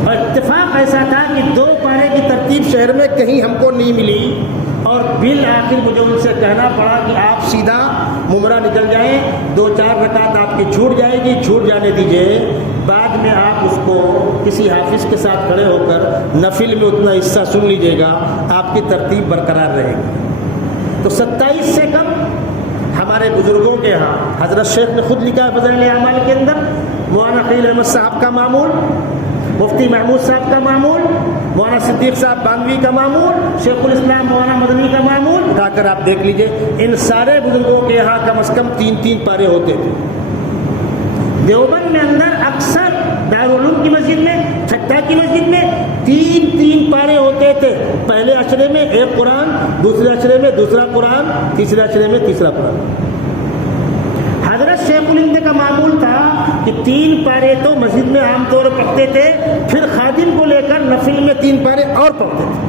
اور اتفاق ایسا تھا کہ 2 پارے کی ترتیب شہر میں کہیں ہم کو نہیں ملی, اور بالآخر مجھے ان سے کہنا پڑا کہ آپ سیدھا ممرا نکل جائیں, 2-4 رکعت آپ کی چھوٹ جائے گی, چھوٹ جانے دیجیے, بعد میں آپ اس کو کسی حافظ کے ساتھ کھڑے ہو کر نفل میں اتنا حصہ سن لیجیے گا, آپ کی ترتیب برقرار رہے گی. تو 27 سے کم ہمارے بزرگوں کے ہاں حضرت شیخ نے خود لکھا ہے فضائل اعمال کے اندر, مولانا خلیل احمد صاحب کا معمول, مفتی محمود صاحب کا معمول, مولانا صدیق صاحب بانوی کا معمول, شیخ الاسلام مولانا مدنی کا معمول, اٹھا کر آپ دیکھ لیجئے, ان سارے بزرگوں کے یہاں کم از کم 3 پارے ہوتے تھے. دیوبند میں اندر اکثر دارالعلوم کی مسجد میں, چھٹا کی مسجد میں 3 پارے ہوتے تھے. پہلے اشرے میں ایک قرآن, دوسرے اشرے میں دوسرا قرآن, تیسرے اشرے میں تیسرا قرآن. حضرت شیخ الہند کا معمول تھا کہ 3 پارے تو مسجد میں عام طور پر پڑھتے تھے, پھر خادم کو لے کر نفل میں 3 پارے اور پڑھتے تھے.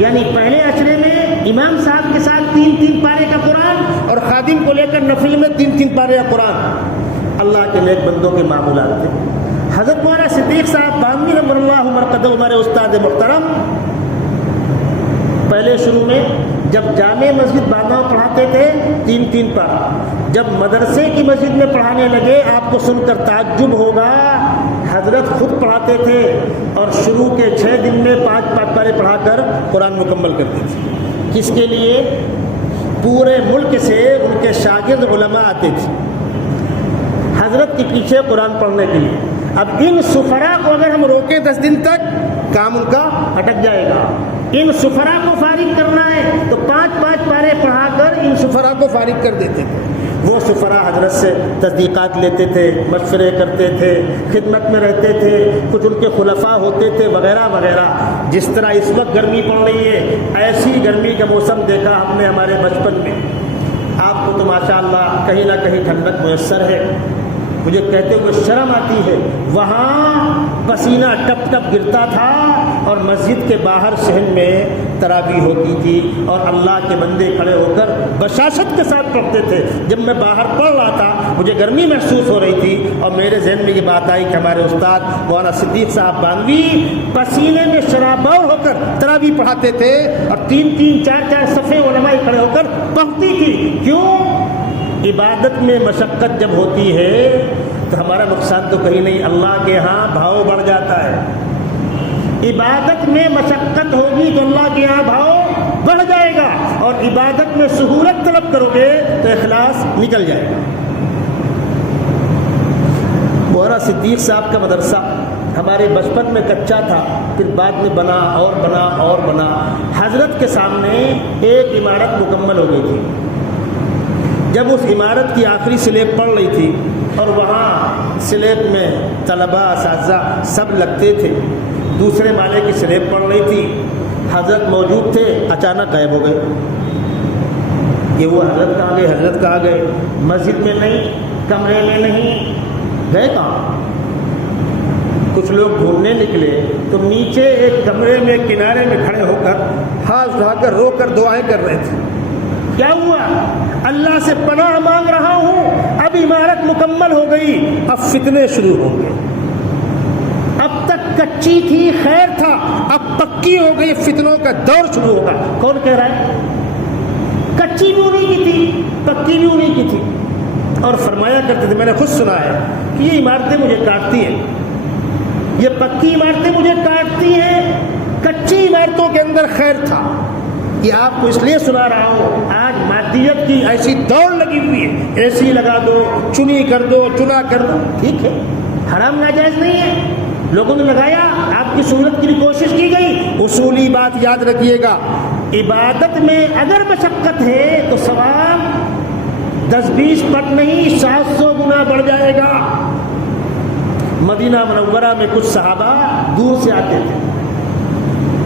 یعنی پہلے اشرے میں امام صاحب کے ساتھ 3 پارے کا قرآن, اور خادم کو لے کر نفل میں 3 پارے کا قرآن. اللہ کے نیک بندوں کے معمولات تھے. حضرت مولانا صدیق صاحب بانوی نمبر اللہ مرقدہ ہمارے استاد محترم, پہلے شروع میں جب جامع مسجد باندھا پڑھاتے تھے 3 پارا, جب مدرسے کی مسجد میں پڑھانے لگے آپ کو سن کر تعجب ہوگا, حضرت خود پڑھاتے تھے اور شروع کے 6 دن میں 5 پارے پڑھا کر قرآن مکمل کرتے تھے. کس کے لیے؟ پورے ملک سے ان کے شاگرد علماء آتے تھے حضرت کے پیچھے قرآن پڑھنے کے لیے. اب ان سفرا کو اگر ہم روکیں 10 دن تک, کام ان کا اٹک جائے گا. ان سفرا کو فارغ کرنا ہے تو 5 پارے پڑھا کر ان سفرا کو فارغ کر دیتے تھے. وہ سفرا حضرت سے تصدیقات لیتے تھے, مشورے کرتے تھے, خدمت میں رہتے تھے, کچھ ان کے خلفاء ہوتے تھے وغیرہ وغیرہ. جس طرح اس وقت گرمی پڑ رہی ہے, ایسی گرمی کا موسم دیکھا ہم نے ہمارے بچپن میں. آپ کو تو ماشاءاللہ کہیں نہ کہیں ٹھنڈک میسر ہے, مجھے کہتے ہوئے شرم آتی ہے. وہاں پسینہ ٹپ ٹپ گرتا تھا, اور مسجد کے باہر صحن میں تراویح ہوتی تھی, اور اللہ کے بندے کھڑے ہو کر بشاشت کے ساتھ پڑھتے تھے. جب میں باہر پڑھ رہا تھا مجھے گرمی محسوس ہو رہی تھی, اور میرے ذہن میں یہ بات آئی کہ ہمارے استاد مولانا صدیق صاحب بانوی پسینے میں شرابور ہو کر تراویح پڑھاتے تھے, اور 3-4 صفحے علماء کھڑے ہو کر پڑھتی تھی. کیوں؟ عبادت میں مشقت جب ہوتی ہے تو ہمارا نقصان تو کہیں نہیں, اللہ کے ہاں بھاؤ بڑھ جاتا ہے. عبادت میں مشقت ہوگی تو اللہ کے یہاں بھاؤ بڑھ جائے گا, اور عبادت میں سہولت طلب کرو گے تو اخلاص نکل جائے گا. مولانا صدیق صاحب کا مدرسہ ہمارے بچپن میں کچا تھا, پھر بعد میں بنا اور بنا اور بنا. حضرت کے سامنے ایک عمارت مکمل ہو گئی تھی. جب اس عمارت کی آخری سلیب پڑ رہی تھی, اور وہاں سلیب میں طلباء اساتذہ سب لگتے تھے, دوسرے مالے کی سلیب پڑ رہی تھی, حضرت موجود تھے, اچانک غائب ہو گئے. یہ وہ حضرت کہاں گئے, حضرت کہاں گئے؟ مسجد میں نہیں, کمرے میں نہیں, گئے کہاں؟ کچھ لوگ گھومنے نکلے تو نیچے ایک کمرے میں کنارے میں کھڑے ہو کر ہاتھ اٹھا کر رو کر دعائیں کر رہے تھے. کیا ہوا؟ اللہ سے پناہ مانگ رہا ہوں, اب عمارت مکمل ہو گئی, اب فتنے شروع ہوں گے. اب تک کچی تھی خیر تھا, اب پکی ہو گئی, فتنوں کا دور شروع ہوگا. کون کہہ رہا ہے؟ کچی بھی انہیں کی تھی, پکی بھی انہیں کی تھی. اور فرمایا کرتے تھے, میں نے خود سنا ہے کہ یہ عمارتیں مجھے کاٹتی ہیں, یہ پکی عمارتیں مجھے کاٹتی ہیں. کچی عمارتوں کے اندر خیر تھا, یہ آپ کو اس لیے سنا رہا ہوں، آج مادیت کی ایسی دوڑ لگی ہوئی ہے، اے سی لگا دو، چنی کر دو، چنا کر دو، ٹھیک ہے، حرام ناجائز نہیں ہے، لوگوں نے لگایا، آپ کی سہولت کے لیے کوشش کی گئی۔ اصولی بات یاد رکھیے گا، عبادت میں اگر مشقت ہے تو ثواب 10-20 پٹ نہیں 700 گنا بڑھ جائے گا۔ مدینہ منورہ میں کچھ صحابہ دور سے آتے تھے،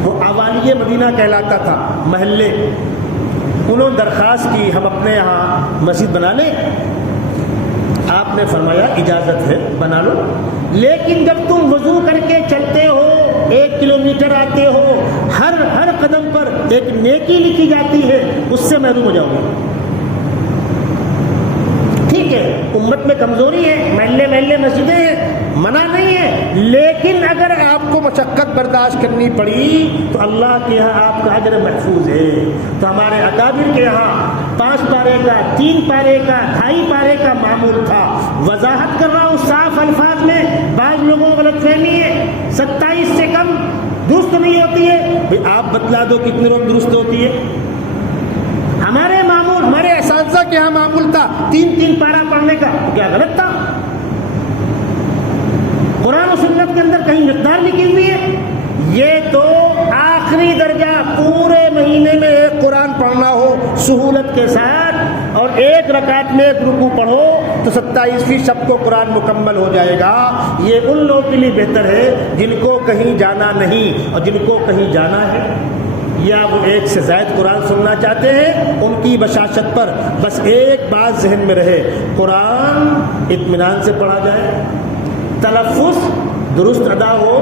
وہ اوالیہ مدینہ کہلاتا تھا، محلے، انہوں نے درخواست کی ہم اپنے یہاں مسجد بنا لیں، آپ نے فرمایا اجازت ہے بنا لو، لیکن جب تم وضو کر کے چلتے ہو، 1 کلومیٹر آتے ہو، ہر قدم پر ایک نیکی لکھی جاتی ہے، اس سے محروم ہو جاؤ گے۔ ٹھیک ہے، امت میں کمزوری ہے، محلے مسجدیں ہیں، منع نہیں ہے، لیکن اگر آپ کو مشقت برداشت کرنی پڑی تو اللہ کے یہاں آپ کا اجر محفوظ ہے۔ تو ہمارے اکابر کے یہاں 5 پارے کا، 3 پارے کا، 2.5 پارے کا معمول تھا۔ وضاحت کر رہا ہوں صاف الفاظ میں، بعض لوگوں کو غلط فہمی ہے 27 سے کم درست نہیں ہوتی ہے، آپ بتلا دو کتنے روز درست ہوتی ہے۔ ہمارے معمول، ہمارے اساتذہ کے یہاں معمول تھا 3 پارا پڑھنے کا، کیا غلط تھا؟ قرآن و سنت کے اندر کہیں مقدار لکھی ہوئی ہے؟ یہ تو آخری درجہ، پورے مہینے میں ایک قرآن پڑھنا ہو سہولت کے ساتھ اور 1 رکعت میں 1 رکوع پڑھو تو 27ویں شب کو قرآن مکمل ہو جائے گا۔ یہ ان لوگوں کے لیے بہتر ہے جن کو کہیں جانا نہیں، اور جن کو کہیں جانا ہے یا وہ 1 سے زائد قرآن سننا چاہتے ہیں، ان کی بشاشت پر بس ایک بات ذہن میں رہے، قرآن اطمینان سے پڑھا جائے، تلفظ درست ادا ہو،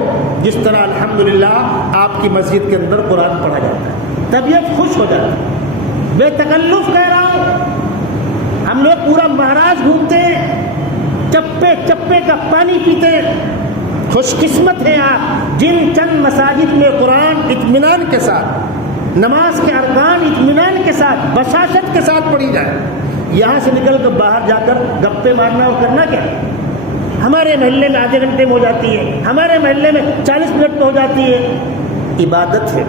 جس طرح الحمدللہ آپ کی مسجد کے اندر قرآن پڑھا جاتا ہے، طبیعت خوش ہو جاتی ہے۔ بے تکلف کہہ رہا ہوں، ہم لوگ پورا مہاراج گھومتے ہیں، چپے کا پانی پیتے ہیں، خوش قسمت ہیں آپ جن چند مساجد میں قرآن اطمینان کے ساتھ، نماز کے ارکان اطمینان کے ساتھ، بشاشت کے ساتھ پڑھی جائے۔ یہاں سے نکل کر باہر جا کر گپے مارنا اور کرنا کیا؟ ہمارے محلے میں آدھے گھنٹے میں ہو جاتی ہے، ہمارے محلے میں 40 منٹ میں ہو جاتی ہے۔ عبادت ہے،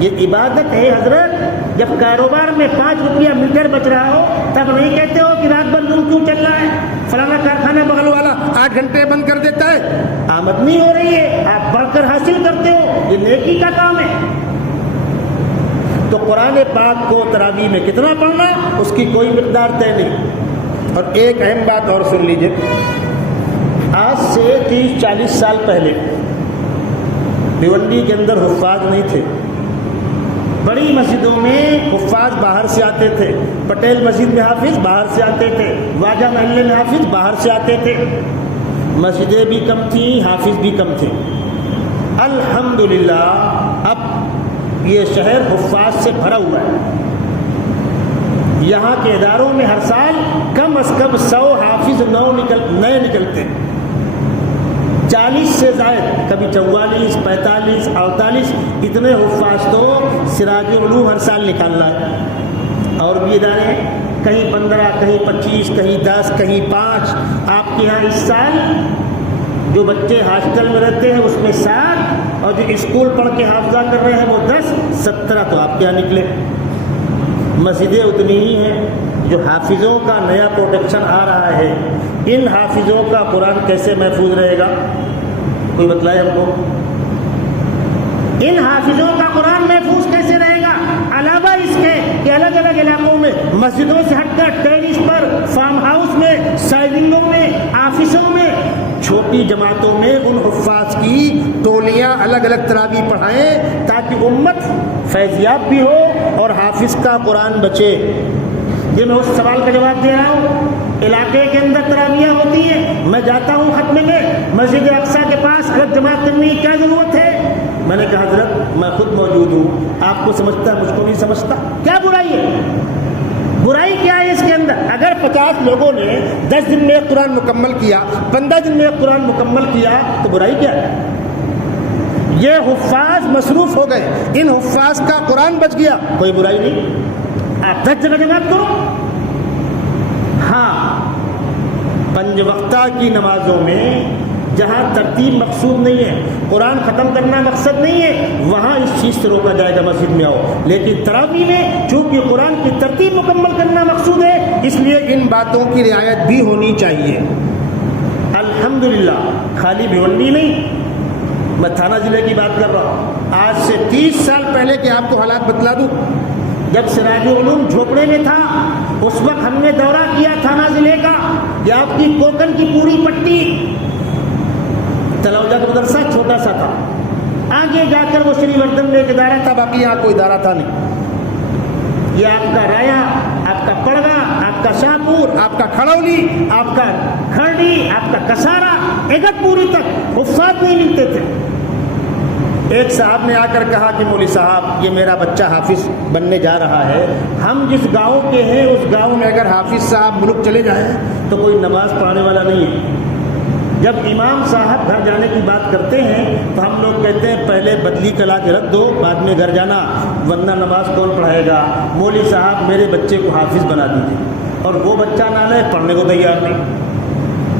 یہ عبادت ہے حضرت۔ جب کاروبار میں 5 روپیہ میٹر بچ رہا ہو تب نہیں کہتے ہو کہ رات بھر لوٹ کیوں چل رہا ہے، فلانا کارخانہ بغل والا 8 گھنٹے بند کر دیتا ہے، آمدنی ہو رہی ہے، آپ بڑھ کر حاصل کرتے ہو، یہ نیکی کا کام ہے۔ تو قرآن پاک کو تراویح میں کتنا پڑھنا، اس کی کوئی مقدار طے نہیں۔ اور ایک اہم بات اور سن لیجئے، آج سے 30-40 سال پہلے بھیونڈی کے اندر حفاظ نہیں تھے، بڑی مسجدوں میں حفاظ باہر سے آتے تھے، پٹیل مسجد میں حافظ باہر سے آتے تھے، واجہ محلے میں حافظ باہر سے آتے تھے، مسجدیں بھی کم تھیں، حافظ بھی کم تھے۔ الحمدللہ اب یہ شہر حفاظ سے بھرا ہوا ہے، یہاں کے اداروں میں ہر سال کم از کم 100 حافظ نئے نکلتے ہیں، 40 سے زائد، کبھی 44، 45، 48 اتنے حفاظ تو سراج العلوم ہر سال نکالنا ہے۔ اور بھی ادارے ہیں، کہیں 15، کہیں 25، کہیں 10، کہیں 5۔ آپ کے یہاں اس سال جو بچے ہاسٹل میں رہتے ہیں اس میں 7، اور جو اسکول پڑھ کے حافظہ کر رہے ہیں وہ 10، 17 تو آپ کے یہاں نکلے۔ مسجدیں اتنی ہی ہیں۔ جو حافظوں کا نیا پروٹیکشن آ رہا ہے، ان حافظوں کا قرآن کیسے محفوظ رہے گا؟ کوئی بتلائے ہم کو، ان حافظوں کا قرآن محفوظ کیسے رہے گا؟ علاوہ اس کے کہ الگ الگ علاقوں میں مسجدوں سے ہٹ کر ٹیرس پر، فارم ہاؤس میں، سائلنگوں میں، آفسوں میں، چھوٹی جماعتوں میں ان حفاظ کی ٹولیاں الگ الگ تراویح پڑھائیں تاکہ امت فیضیاب بھی ہو اور حافظ کا قرآن بچے۔ یہ میں اس سوال کا جواب دے رہا ہوں، علاقے کے اندر تراویحیں ہوتی ہیں، میں جاتا ہوں ختم میں مسجد اقصیٰ کے پاس، الگ جماعت کرنے کی کیا ضرورت ہے؟ میں نے کہا حضرت میں خود موجود ہوں، آپ کو سمجھتا ہے مجھ کو نہیں سمجھتا، کیا برائی ہے؟ برائی کیا ہے اس کے اندر؟ اگر 50 لوگوں نے 10 دن میں ایک قرآن مکمل کیا، 15 دن میں ایک قرآن مکمل کیا، تو برائی کیا ہے؟ یہ حفاظ مصروف ہو گئے، ان حفاظ کا قرآن بچ گیا، کوئی برائی نہیں، آپ 10 جگہ جماعت کرو۔ ہاں، 5 وقتہ کی نمازوں میں جہاں ترتیب مقصود نہیں ہے، قرآن ختم کرنا مقصد نہیں ہے، وہاں اس چیز سے روکا جائے گا مسجد میں آؤ، لیکن تراویح میں چونکہ قرآن کی ترتیب مکمل کرنا مقصود ہے، اس لیے ان باتوں کی رعایت بھی ہونی چاہیے۔ الحمدللہ خالی بھیونڈی نہیں، میں تھانہ ضلع کی بات کر رہا ہوں۔ آج سے 30 سال پہلے کے آپ کو حالات بتلا دوں، جب سراج علوم جھوپڑے میں تھا اس وقت ہم نے دورہ کیا تھانہ ضلع کا، یہ آپ کی کوکن کی پوری پٹی، تلوجہ کا مدرسہ چھوٹا سا تھا، آگے جا کر وہ شری وردھن میں ایک ادارہ تھا، باقی یہاں کوئی ادارہ تھا نہیں۔ یہ آپ کا رایا، آپ کا پڑگا، آپ کا شاہپور، آپ کا کھڑولی، آپ کا کھرڈی، آپ کا کسارا، ایگتپوری تک حفاظ نہیں ملتے تھے۔ ایک صاحب نے آ کر کہا کہ مولوی صاحب یہ میرا بچہ حافظ بننے جا رہا ہے، ہم جس گاؤں کے ہیں اس گاؤں میں اگر حافظ صاحب ملک چلے جائیں تو کوئی نماز پڑھانے والا نہیں ہے۔ جب امام صاحب گھر جانے کی بات کرتے ہیں تو ہم لوگ کہتے ہیں پہلے بدلی کلا کے رکھ دو، بعد میں گھر جانا، ورنہ نماز کون پڑھائے گا؟ مولوی صاحب میرے بچے کو حافظ بنا دیجیے، اور وہ بچہ نالائق پڑھنے کو تیار نہیں۔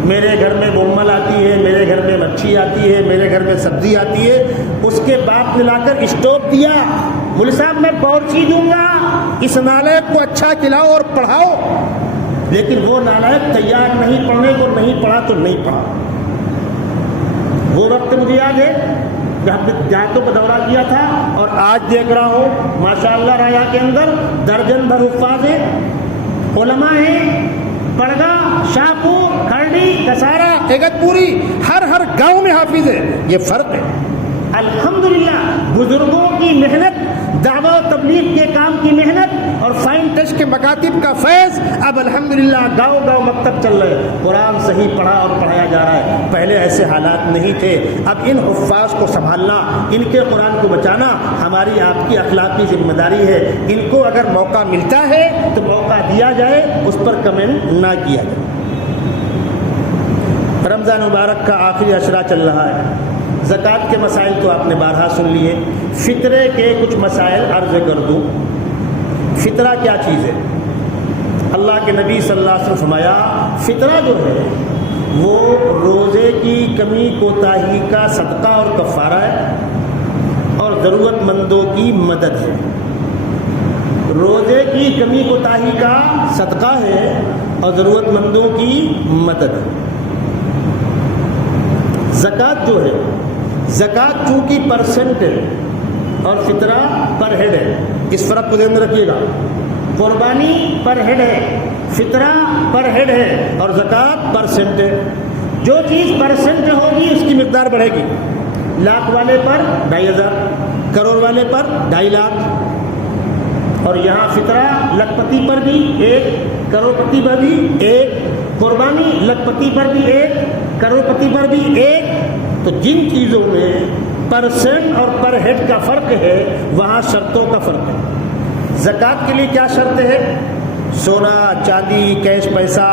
میرے گھر میں بومل آتی ہے، میرے گھر میں مچھی آتی ہے، میرے گھر میں سبزی آتی ہے، اس کے باپ نے لا کر اسٹوو دیا، مولوی صاحب میں باورچی دوں گا، اس نالائق کو اچھا کھلاؤ اور پڑھاؤ، لیکن وہ نالائق تیار نہیں پڑھنے کو، نہیں پڑھا تو نہیں پڑھا۔ وہ وقت مجھے یاد ہے جب دیہاتوں کا دورہ کیا تھا، اور آج دیکھ رہا ہوں ماشاءاللہ رایا کے اندر درجن بھر حفاظ ہیں، علماء ہیں، پڑگا، شاہپور، کھرڈی، کسارا، ایگتپوری، ہر گاؤں میں حافظ ہے۔ یہ فرق ہے۔ الحمدللہ بزرگوں کی محنت، دعوت و تبلیغ کے کام کی محنت اور فائن ٹچ کے مکاتب کا فیض، اب الحمدللہ گاؤں گاؤں مکتب چل رہے ہیں، قرآن صحیح پڑھا اور پڑھایا جا رہا ہے۔ پہلے ایسے حالات نہیں تھے۔ اب ان حفاظ کو سنبھالنا، ان کے قرآن کو بچانا ہماری آپ کی اخلاقی ذمہ داری ہے۔ ان کو اگر موقع ملتا ہے تو موقع دیا جائے، اس پر کمنٹ نہ کیا جائے۔ رمضان مبارک کا آخری عشرہ چل رہا ہے، زکوٰۃ کے مسائل تو آپ نے بارہا سن لیے، فطرے کے کچھ مسائل عرض کر دوں۔ فطرہ کیا چیز ہے؟ اللہ کے نبی صلی اللہ علیہ وسلم فرمایا فطرہ جو ہے وہ روزے کی کمی کوتاہی کا صدقہ اور کفارہ ہے، اور ضرورت مندوں کی مدد ہے۔ روزے کی کمی کوتاہی کا صدقہ ہے اور ضرورت مندوں کی مدد ہے۔ زکوٰۃ جو ہے، زکوٰۃ چونکہ پرسنٹ ہے اور فطرہ پر ہیڈ ہے، اس فرق کو ذہن میں رکھیے گا۔ قربانی پر ہیڈ ہے، فطرہ پر ہیڈ ہے، اور زکوٰۃ پرسنٹ ہے۔ جو چیز پرسنٹ ہوگی اس کی مقدار بڑھے گی۔ لاکھ والے پر 2500، کروڑ والے پر 2.5 لاکھ، اور یہاں فطرہ لکھپتی پر بھی 1، کروڑپتی پر بھی 1، قربانی لکھپتی پر بھی 1، کروڑپتی پر بھی 1۔ تو جن چیزوں میں پرسنٹ اور پر ہیڈ کا فرق ہے وہاں شرطوں کا فرق ہے۔ زکوٰۃ کے لیے کیا شرط ہے؟ سونا، چاندی، کیش پیسہ،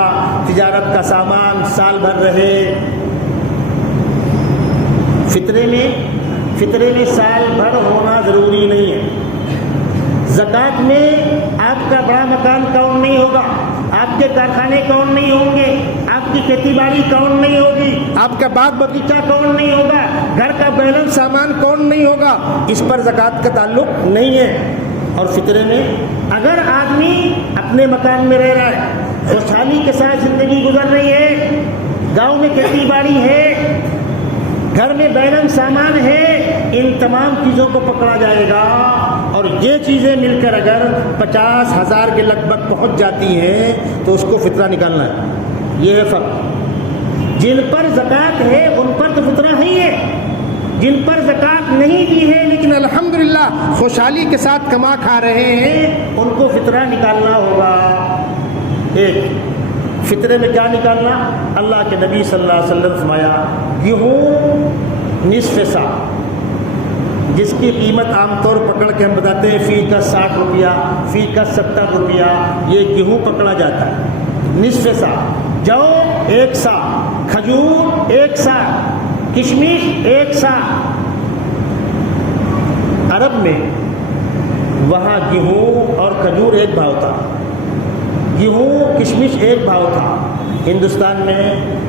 تجارت کا سامان سال بھر رہے۔ فطرے میں سال بھر ہونا ضروری نہیں ہے۔ زکوٰۃ میں آپ کا بڑا مکان کاؤنٹ نہیں ہوگا، آپ کے کارخانے کاؤنٹ نہیں ہوں گے، آپ کی کھیتی باڑی کاؤنٹ نہیں ہوگی، آپ کا باغ باغیچہ کاؤنٹ نہیں ہوگا، گھر کا بیلنس سامان کاؤنٹ نہیں ہوگا، اس پر زکوٰۃ کا تعلق نہیں ہے۔ اور فطرے میں اگر آدمی اپنے مکان میں رہ رہا ہے، خوشحالی کے ساتھ زندگی گزر رہی ہے، گاؤں میں کھیتی باڑی ہے، گھر میں بیلنس سامان ہے، ان تمام چیزوں کو پکڑا جائے گا۔ اور یہ چیزیں مل کر اگر 50,000 کے لگ بھگ پہنچ جاتی ہیں تو اس کو فطرہ نکالنا ہے۔ یہ ہے فرق۔ جن پر زکوٰۃ ہے ان پر تو فطرہ ہی ہے، جن پر زکوٰۃ نہیں دی ہے لیکن الحمدللہ خوشحالی کے ساتھ کما کھا رہے ہیں، ان کو فطرہ نکالنا ہوگا۔ ایک فطرے میں کیا نکالنا؟ اللہ کے نبی صلی اللہ علیہ وسلم فرمایا گیہوں نصف سا، جس کی قیمت عام طور پکڑ کے ہم بتاتے ہیں فی کا 60 روپیہ، فی کا 70 روپیہ، یہ گیہوں پکڑا جاتا ہے نصف سا۔ جو 1 سا، کھجور 1 سا، کشمش 1 سا۔ عرب میں وہاں گیہوں اور کھجور ایک بھاؤ تھا، گیہوں کشمش ایک بھاؤ تھا۔ ہندوستان میں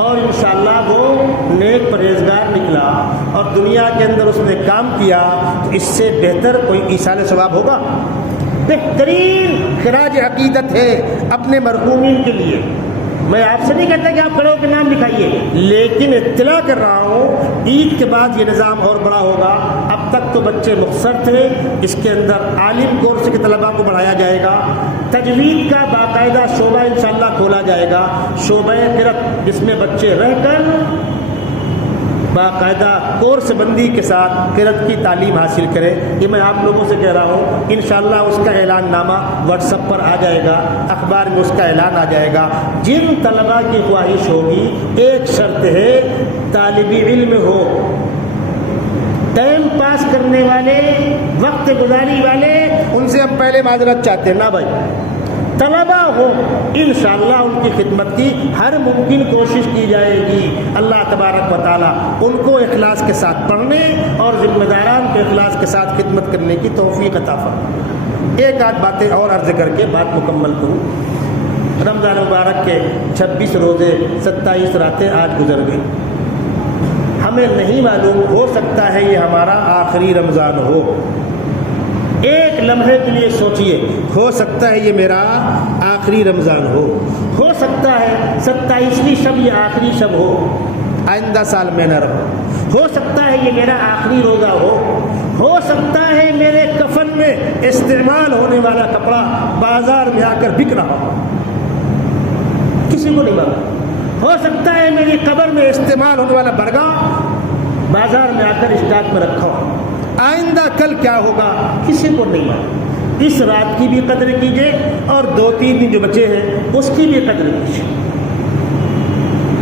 اور انشاءاللہ وہ نیک پرہیزگار نکلا اور دنیا کے اندر اس نے کام کیا، تو اس سے بہتر کوئی ایصال ثواب ہوگا؟ بہترین خراج عقیدت ہے اپنے مرحومین کے لیے۔ میں آپ سے نہیں کہتا کہ آپ کھڑے ہو کے نام لکھائیے، لیکن اطلاع کر رہا ہوں عید کے بعد یہ نظام اور بڑا ہوگا۔ اب تک تو بچے مختصر تھے، اس کے اندر عالم کورس کے طلباء کو بڑھایا جائے گا، تجوید کا باقاعدہ شعبہ انشاءاللہ کھولا جائے گا، شعبہ قرأت، جس میں بچے رہ کر باقاعدہ کورس بندی کے ساتھ قرأت کی تعلیم حاصل کرے۔ یہ میں آپ لوگوں سے کہہ رہا ہوں، انشاءاللہ اس کا اعلان نامہ واٹس ایپ پر آ جائے گا، اخبار میں اس کا اعلان آ جائے گا۔ جن طلباء کی خواہش ہوگی، ایک شرط ہے طالب علم ہو، ٹائم پاس کرنے والے، وقت گزاری والے، ان سے ہم پہلے معذرت چاہتے ہیں نا بھائی، طلبا ہو، انشاءاللہ ان کی خدمت کی ہر ممکن کوشش کی جائے گی۔ اللہ تبارک و تعالیٰ ان کو اخلاص کے ساتھ پڑھنے اور ذمہ داران کو اخلاص کے ساتھ خدمت کرنے کی توفیق عطا فرمائے۔ ایک آدھ باتیں اور عرض کر کے بات مکمل کروں۔ رمضان مبارک کے 26 روزے 27 راتیں آج گزر گئی۔ ہمیں نہیں معلوم، ہو سکتا ہے یہ ہمارا آخری رمضان ہو۔ ایک لمحے کے لیے سوچئے، ہو سکتا ہے یہ میرا آخری رمضان ہو سکتا ہے 27ویں شب یہ آخری شب آئندہ سال میں نہ ہو سکتا ہے یہ میرا آخری روزہ ہو سکتا ہے میرے کفن میں استعمال ہونے والا کپڑا بازار میں آ کر بک رہا ہو، کسی کو نہیں معلوم۔ ہو سکتا ہے میری قبر میں استعمال ہونے والا برگا بازار میں آ کر اسٹاک میں رکھا ہو۔ آئندہ کل کیا ہوگا کسی کو نہیں معلوم۔ اس رات کی بھی قدر کیجیے اور 2-3 دن جو بچے ہیں اس کی بھی قدر کیجیے۔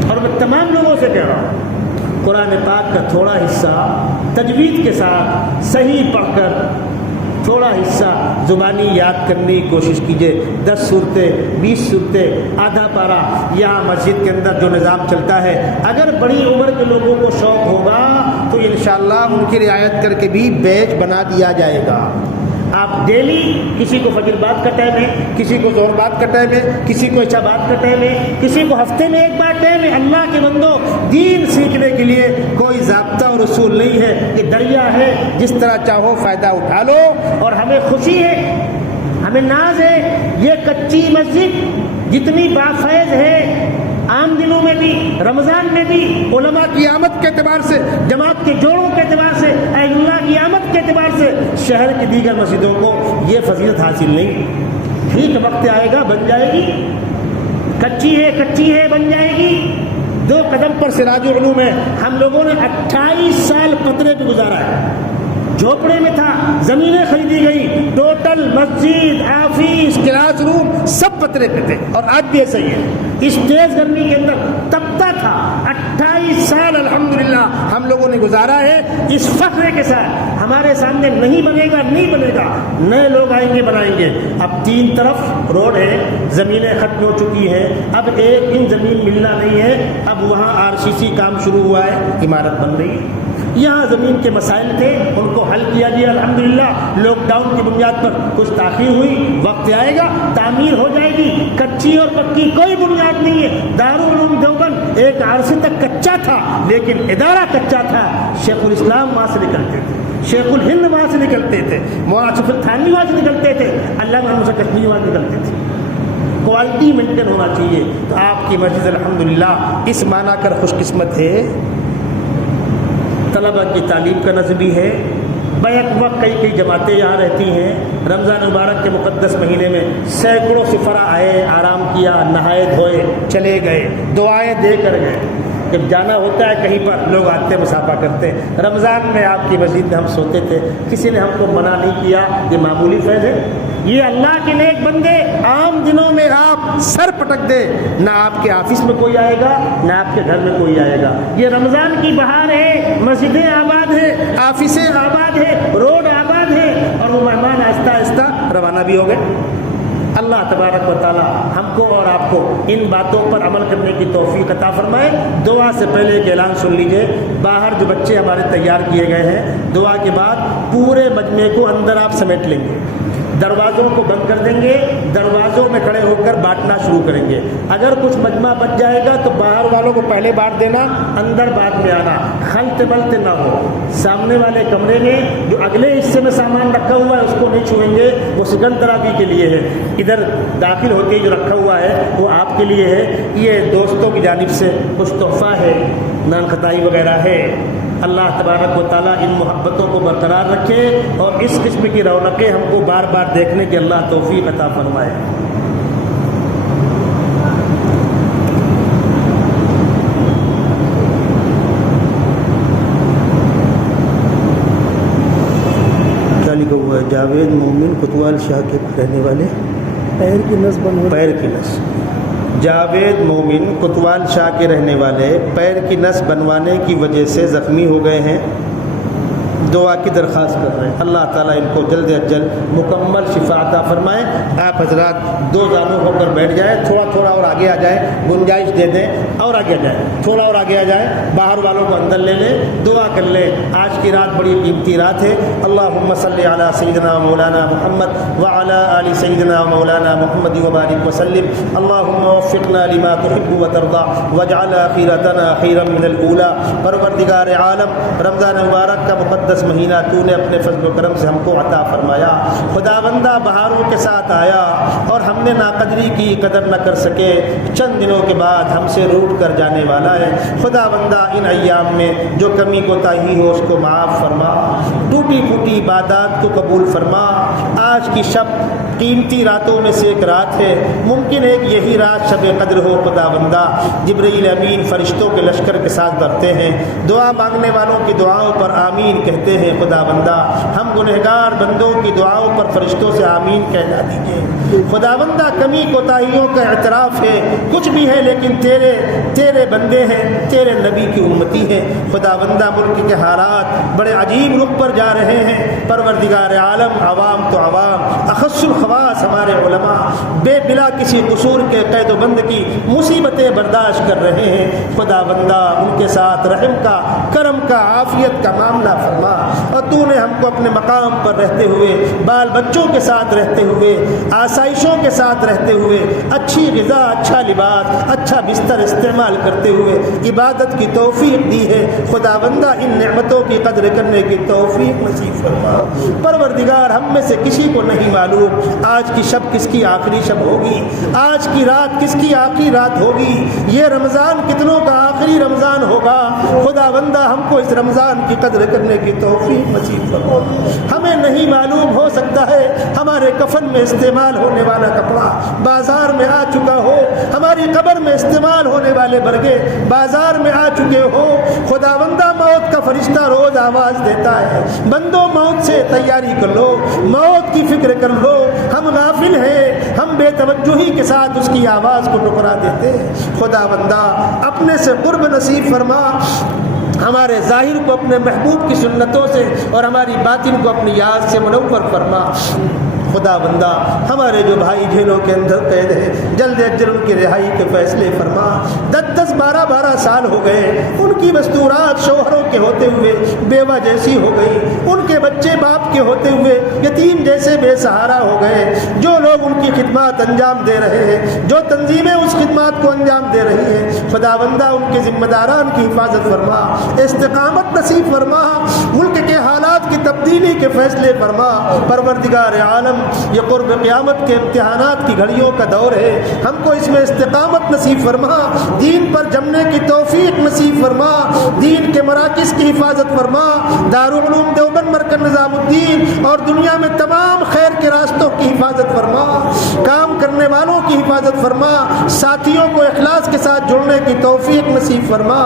اور میں تمام لوگوں سے کہہ رہا ہوں، قرآن پاک کا تھوڑا حصہ تجوید کے ساتھ صحیح پڑھ کر تھوڑا حصہ زبانی یاد کرنے کی کوشش کیجیے۔ 10 صورتیں، 20 صورتیں، آدھا پارہ، یہاں مسجد کے اندر جو نظام چلتا ہے، اگر بڑی عمر کے لوگوں کو شوق ہوگا تو انشاءاللہ ان کی رعایت کر کے بھی بیچ بنا دیا جائے گا۔ آپ ڈیلی، کسی کو فجر بعد کا ٹائم ہے، کسی کو ظہر بعد کا ٹائم ہے، کسی کو عشاء بعد کا ٹائم ہے، کسی کو ہفتے میں ایک بار ٹائم ہے۔ اللہ کے بندو، دین سیکھنے کے لیے کوئی ضابطہ اور اصول نہیں ہے، یہ دریا ہے، جس طرح چاہو فائدہ اٹھا لو۔ اور ہمیں خوشی ہے، ہمیں ناز ہے، یہ کچی مسجد جتنی بافیض ہے، عام دنوں میں بھی، رمضان میں بھی، علماء کی آمد کے اعتبار سے، جماعت کے جوڑوں کے اعتبار سے، اہل اللہ کی آمد کے اعتبار سے، شہر کی دیگر مسجدوں کو یہ فضیلت حاصل نہیں۔ ٹھیک وقت آئے گا بن جائے گی، کچی ہے بن جائے گی۔ 2 قدم پر سراج العلوم ہے، ہم لوگوں نے 28 سال پترے پہ گزارا ہے، جھوپڑے میں تھا، زمینیں خریدی گئی، ٹوٹل مسجد، آفس، کلاس روم سب پترے پہ تھے، اور آج بھی ایسا ہی ہے۔ اس تیز گرمی کے اندر تپتا تھا۔ 28 سال الحمدللہ ہم لوگوں نے گزارا ہے اس فخر کے ساتھ۔ ہمارے سامنے نہیں بنے گا، نئے لوگ آئیں گے بنائیں گے۔ اب 3 طرف روڈ ہے، زمینیں ختم ہو چکی ہیں، اب 1 دن زمین ملنا نہیں ہے، اب وہاں RCC کام شروع ہوا ہے، عمارت بن رہی ہے۔ یہاں زمین کے مسائل تھے، ان کو حل کیا گیا الحمدللہ۔ لاک ڈاؤن کی بنیاد پر کچھ تاخیر ہوئی، وقت آئے گا تعمیر ہو جائے گی۔ کچی اور پکی کوئی بنیاد نہیں ہے۔ دارالعلوم دیوبند ایک عرصے تک کچا تھا، لیکن ادارہ کچا تھا۔ شیخ الاسلام وہاں سے نکلتے تھے، شیخ الہند وہاں سے نکلتے تھے، مولانا اشرف تھانوی وہاں سے نکلتے تھے، علامہ محمد کشمیری وہاں سے نکلتے تھے۔ کوالٹی مینٹین ہونا چاہیے۔ تو آپ کی مسجد الحمدللہ اس معنی کر خوش قسمت ہے، طلبہ کی تعلیم کا نظم بھی ہے، بیک وقت کئی جماعتیں یہاں رہتی ہیں۔ رمضان مبارک کے مقدس مہینے میں سینکڑوں سفرا آئے، آرام کیا، نہائے دھوئے، چلے گئے، دعائیں دے کر گئے۔ جب جانا ہوتا ہے کہیں پر لوگ آتے مسافہ کرتے ہیں۔ رمضان میں آپ کی مسجد میں ہم سوتے تھے، کسی نے ہم کو منع نہیں کیا، یہ معمولی فیض ہے۔ یہ اللہ کے نیک بندے، عام دنوں میں آپ سر پٹک دے، نہ آپ کے آفس میں کوئی آئے گا، نہ آپ کے گھر میں کوئی آئے گا۔ یہ رمضان کی بہار ہے، مسجدیں آباد ہیں، آفسیں آباد ہیں، روڈ آباد ہیں، اور وہ مہمان آہستہ آہستہ روانہ بھی ہو گئے۔ اللہ تبارک و تعالی ہم کو اور آپ کو ان باتوں پر عمل کرنے کی توفیق عطا فرمائے۔ دعا سے پہلے ایک اعلان سن لیجئے، باہر جو بچے ہمارے تیار کیے گئے ہیں، دعا کے بعد پورے مجمع کو اندر آپ سمیٹ لیں گے۔ دروازوں کو بند کر دیں گے، دروازوں میں کھڑے ہو کر بانٹنا شروع کریں گے۔ اگر کچھ مجمع بچ جائے گا تو باہر والوں کو پہلے بانٹ دینا، اندر بعد میں آنا، خلط بلط نہ ہو۔ سامنے والے کمرے میں جو اگلے حصے میں سامان رکھا ہوا ہے اس کو نہیں چھوئیں گے، وہ سکندرابی کے لیے ہے۔ ادھر داخل ہوتے جو رکھا ہوا ہے وہ آپ کے لیے ہے۔ یہ دوستوں کی جانب سے کچھ تحفہ ہے، نان خطائی وغیرہ ہے۔ اللہ تبارک و تعالیٰ ان محبتوں کو برقرار رکھے اور اس قسم کی رونقیں ہم کو بار بار دیکھنے کی اللہ توفیق عطا فرمائے۔ کیا لکھا ہوا ہے؟ جاوید مومن کوتوال شاہ کے رہنے والے پیر کی نس جاوید مومن کوتوال شاہ کے رہنے والے پیر کی نس بنوانے کی وجہ سے زخمی ہو گئے ہیں، دعا کی درخواست کر رہے ہیں۔ اللہ تعالیٰ ان کو جلد از جلد مکمل شفا عطا فرمائے۔ آپ حضرات دو زانو ہو کر بیٹھ جائیں، تھوڑا تھوڑا اور آگے آ جائیں، گنجائش دے دیں اور آگے آ جائیں، تھوڑا اور آگے آ جائیں، باہر والوں کو اندر لے لیں، دعا کر لیں۔ آج کی رات بڑی قیمتی رات ہے۔ اللہم صلی علی سیدنا مولانا محمد وعلی آل سیدنا مولانا محمد وبارک وسلم۔ اللہم وفقنا لما تحب وترضى واجعل آخرتنا خیرا من الاولی۔ پروردگار عالم، رمضان مبارک کا مقدس مہینہ تو نے اپنے فضل و کرم سے ہم کو عطا فرمایا۔ خداوندہ بہاروں کے ساتھ آیا اور ہم نے ناقدری کی، قدر نہ کر سکے، چند دنوں کے بعد ہم سے روٹ کر جانے والا ہے۔ خداوندہ ان ایام میں جو کمی کوتاہی ہو اس کو معاف فرما، ٹوٹی پھوٹی عبادات کو قبول فرما۔ آج کی شب قیمتی راتوں میں سے ایک رات ہے، ممکن ہے کہ یہی رات شب قدر ہو۔ خداوندہ جبرائیل امین فرشتوں کے لشکر کے ساتھ بڑھتے ہیں، دعا مانگنے والوں کی دعاؤں پر آمین کہتے ہیں۔ خداوندہ ہم گنہگار بندوں کی دعاؤں پر فرشتوں سے آمین کہنا دیجیے۔ خداوندہ کمی کوتاہیوں کا اعتراف ہے، کچھ بھی ہے لیکن تیرے بندے ہیں، تیرے نبی کی امتی ہیں۔ خداوندہ ملک کے حالات بڑے عجیب رخ پر جا رہے ہیں۔ پروردگار عالم، عوام تو عوام، اخص الخواص ہمارے علماء بے بلا کسی قصور کے قید و بند کی مصیبتیں برداشت کر رہے ہیں۔ خداوندہ ان کے ساتھ رحم کا، کرم کا، عافیت کا معاملہ فرما، اور تو نے ہم کو اپنے مقام پر رہتے ہوئے، بال بچوں کے ساتھ رہتے ہوئے، آسائشوں کے ساتھ رہتے ہوئے، اچھی غذا، اچھا لباس، اچھا بستر استعمال کرتے ہوئے عبادت کی توفیق دی ہے۔ خداوندہ ان نعمتوں کی قدر کرنے کی توفیق نصیب فرما۔ پروردگار ہم میں سے کسی کو نہیں معلوم آج کی شب کس کی آخری شب ہوگی، آج کی رات کس کی آخری رات ہوگی، یہ رمضان کتنوں کا آخری رمضان ہوگا۔ خداوندہ ہم کو اس رمضان کی قدر کرنے کی توفیق نصیب فرما۔ ہمیں نہیں معلوم، ہو سکتا ہے ہمارے کفن میں استعمال ہونے والا کپڑا بازار میں آ چکا ہو، ہماری قبر میں استعمال ہونے والے برگے بازار میں آ چکے ہو۔ خداوندہ موت کا فرشتہ روز آواز دیتا ہے، بندوں موت سے تیاری کر لو، موت کی فکر کر لو۔ ہم غافل ہیں، ہم بے توجہی کے ساتھ اس کی آواز کو ٹکرا دیتے ہیں۔ خداوندہ اپنے سے قرب نصیب فرما، ہمارے ظاہر کو اپنے محبوب کی سنتوں سے اور ہماری باطن کو اپنی یاد سے منور فرما۔ خداوندہ ہمارے جو بھائی جیلوں کے اندر قید ہیں، جلد از جلد ان کی رہائی کے فیصلے فرما۔ 10 12 سال ہو گئے، ان کی مستورات شوہروں کے ہوتے ہوئے بیوہ جیسی ہو گئی، ان کے بچے باپ کے ہوتے ہوئے یتیم جیسے بے سہارا ہو گئے۔ جو لوگ ان کی خدمات انجام دے رہے ہیں، جو تنظیمیں اس خدمات کو انجام دے رہی ہیں، خداوندہ ان کے ذمہ داران کی حفاظت فرما، استقامت نصیب فرما، ملک کے حالات کی تبدیلی کے فیصلے فرما۔ پروردگار عالم، یہ قرب قیامت کے امتحانات کی گھڑیوں کا دور ہے، ہم کو اس میں استقامت نصیب فرما، دین پر جمنے کی توفیق نصیب فرما، دین کے مراکز کی حفاظت فرما، دارالعلوم دیوبند مرکز نظام الدین اور دنیا میں تمام خیر کے راستوں کی حفاظت فرما، کام کرنے والوں کی حفاظت فرما، ساتھیوں کو اخلاص کے ساتھ جڑنے کی توفیق نصیب فرما،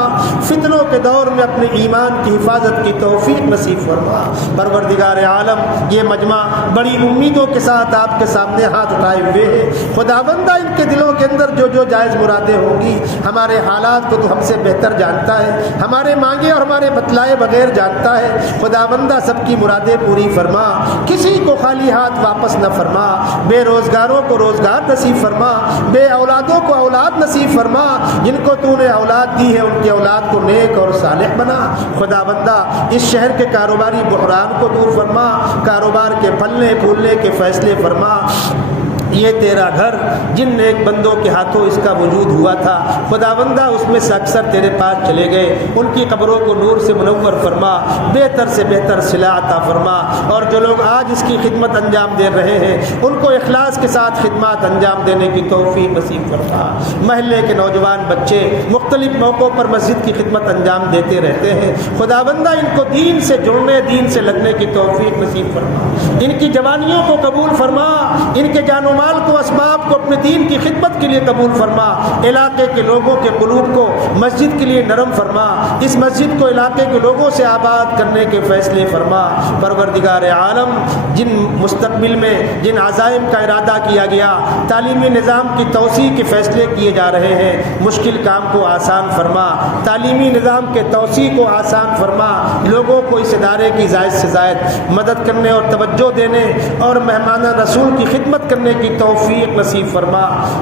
فتنوں کے دور میں اپنے ایمان کی حفاظت کی توفیق نصیب فرما۔ پروردگار عالم، یہ مجمع بڑی امیدوں کے ساتھ آپ کے سامنے ہاتھ اٹھائے ہوئے ہیں۔ خداوندہ ان کے دلوں کے اندر جو جائز مرادیں ہوں گی، ہمارے حالات کو تو ہم سے بہتر جانتا ہے، ہمارے مانگے اور ہمارے بتلائے بغیر جانتا ہے۔ خداوندہ سب کی مرادیں پوری فرما، کسی کو خالی ہاتھ واپس نہ فرما، بے روزگاروں کو روزگار نصیب فرما، بے اولادوں کو اولاد نصیب فرما، جن کو تو نے اولاد دی ہے ان کی اولاد کو نیک اور صالح بنا۔ خداوندہ اس شہر کے کاروباری بحران کو دور فرما، کاروبار کے پھلنے پھولنے کے فیصلے فرما۔ یہ تیرا گھر جن نیک بندوں کے ہاتھوں اس کا وجود ہوا تھا خداوندہ، اس میں سے اکثر تیرے پاس چلے گئے، ان کی قبروں کو نور سے منور فرما، بہتر سے بہتر صلہ عطا فرما، اور جو لوگ آج اس کی خدمت انجام دے رہے ہیں ان کو اخلاص کے ساتھ خدمات انجام دینے کی توفیق نصیب فرما۔ محلے کے نوجوان بچے مختلف موقعوں پر مسجد کی خدمت انجام دیتے رہتے ہیں، خداوندہ ان کو دین سے جڑنے، دین سے لگنے کی توفیق نصیب فرما، ان کی جوانیوں کو قبول فرما، ان کے جان و مال کو، اسباب کو اپنے دین کی خدمت کے لیے قبول فرما، علاقے کے لوگوں کے قلوب کو مسجد کے لیے نرم فرما، اس مسجد کو علاقے کے لوگوں سے آباد کرنے کے فیصلے فرما۔ پروردگار عالم، جن مستقبل میں جن عزائم کا ارادہ کیا گیا، تعلیمی نظام کی توسیع کے فیصلے کیے جا رہے ہیں، مشکل کام کو آسان فرما، تعلیمی نظام کے توسیع کو آسان فرما، لوگوں کو اس ادارے کی زائد سے زائد مدد کرنے اور توجہ دینے اور مہمان رسول کی خدمت کرنے کی توفیق نصیب فرما۔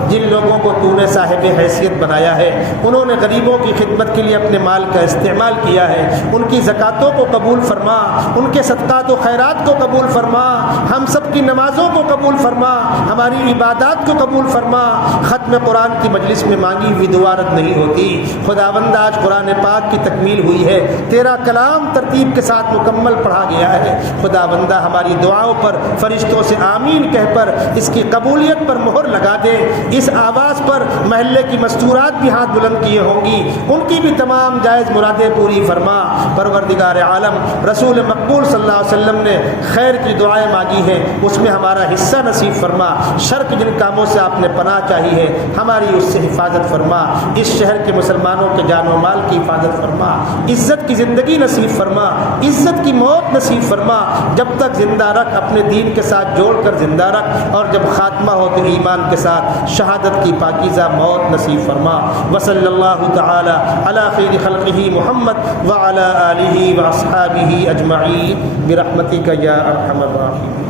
جن لوگوں کو تو نے صاحب حیثیت بنایا ہے، انہوں نے غریبوں کی خدمت کے لیے اپنے مال کا استعمال کیا ہے، ان کی زکاتوں کو قبول فرما، ان کے صدقات و خیرات کو قبول فرما، ہم سب کی نمازوں کو قبول فرما، ہماری عبادات کو قبول فرما۔ ختم قرآن کی مجلس میں مانگی ہوئی دعا رد نہیں ہوتی، خداوند آج قرآن پاک کی تکمیل ہوئی ہے، تیرا کلام ترتیب کے ساتھ مکمل پڑھا گیا ہے، خداوندہ ہماری دعاؤں پر فرشتوں سے آمین کہہ پر اس کی قبولیت پر مہر لگا دے۔ اس آواز پر محلے کی مستورات بھی ہاتھ بلند کیے ہوں گی، ان کی بھی تمام جائز مرادیں پوری فرما۔ پروردگار عالم، رسول مقبول صلی اللہ علیہ وسلم نے خیر کی دعائیں مانگی ہیں، اس میں ہمارا حصہ نصیب فرما۔ شر کے جن کاموں سے آپ نے پناہ چاہی ہے، ہماری اس سے حفاظت فرما۔ اس شہر کے مسلمانوں کے جان و مال کی حفاظت فرما، عزت کی زندگی نصیب فرما، عزت کی موت نصیب فرما، جب تک زندہ رکھ اپنے دین کے ساتھ جوڑ کر زندہ رکھ، اور جب خاتمہ ہو تو ایمان کے ساتھ شہادت کی پاکیزہ موت نصیب فرما۔ وصلی اللہ تعالی علی خیر خلقہ محمد وعلی آلہ واصحابہ اجمعین برحمتک یا ارحم الراحمین۔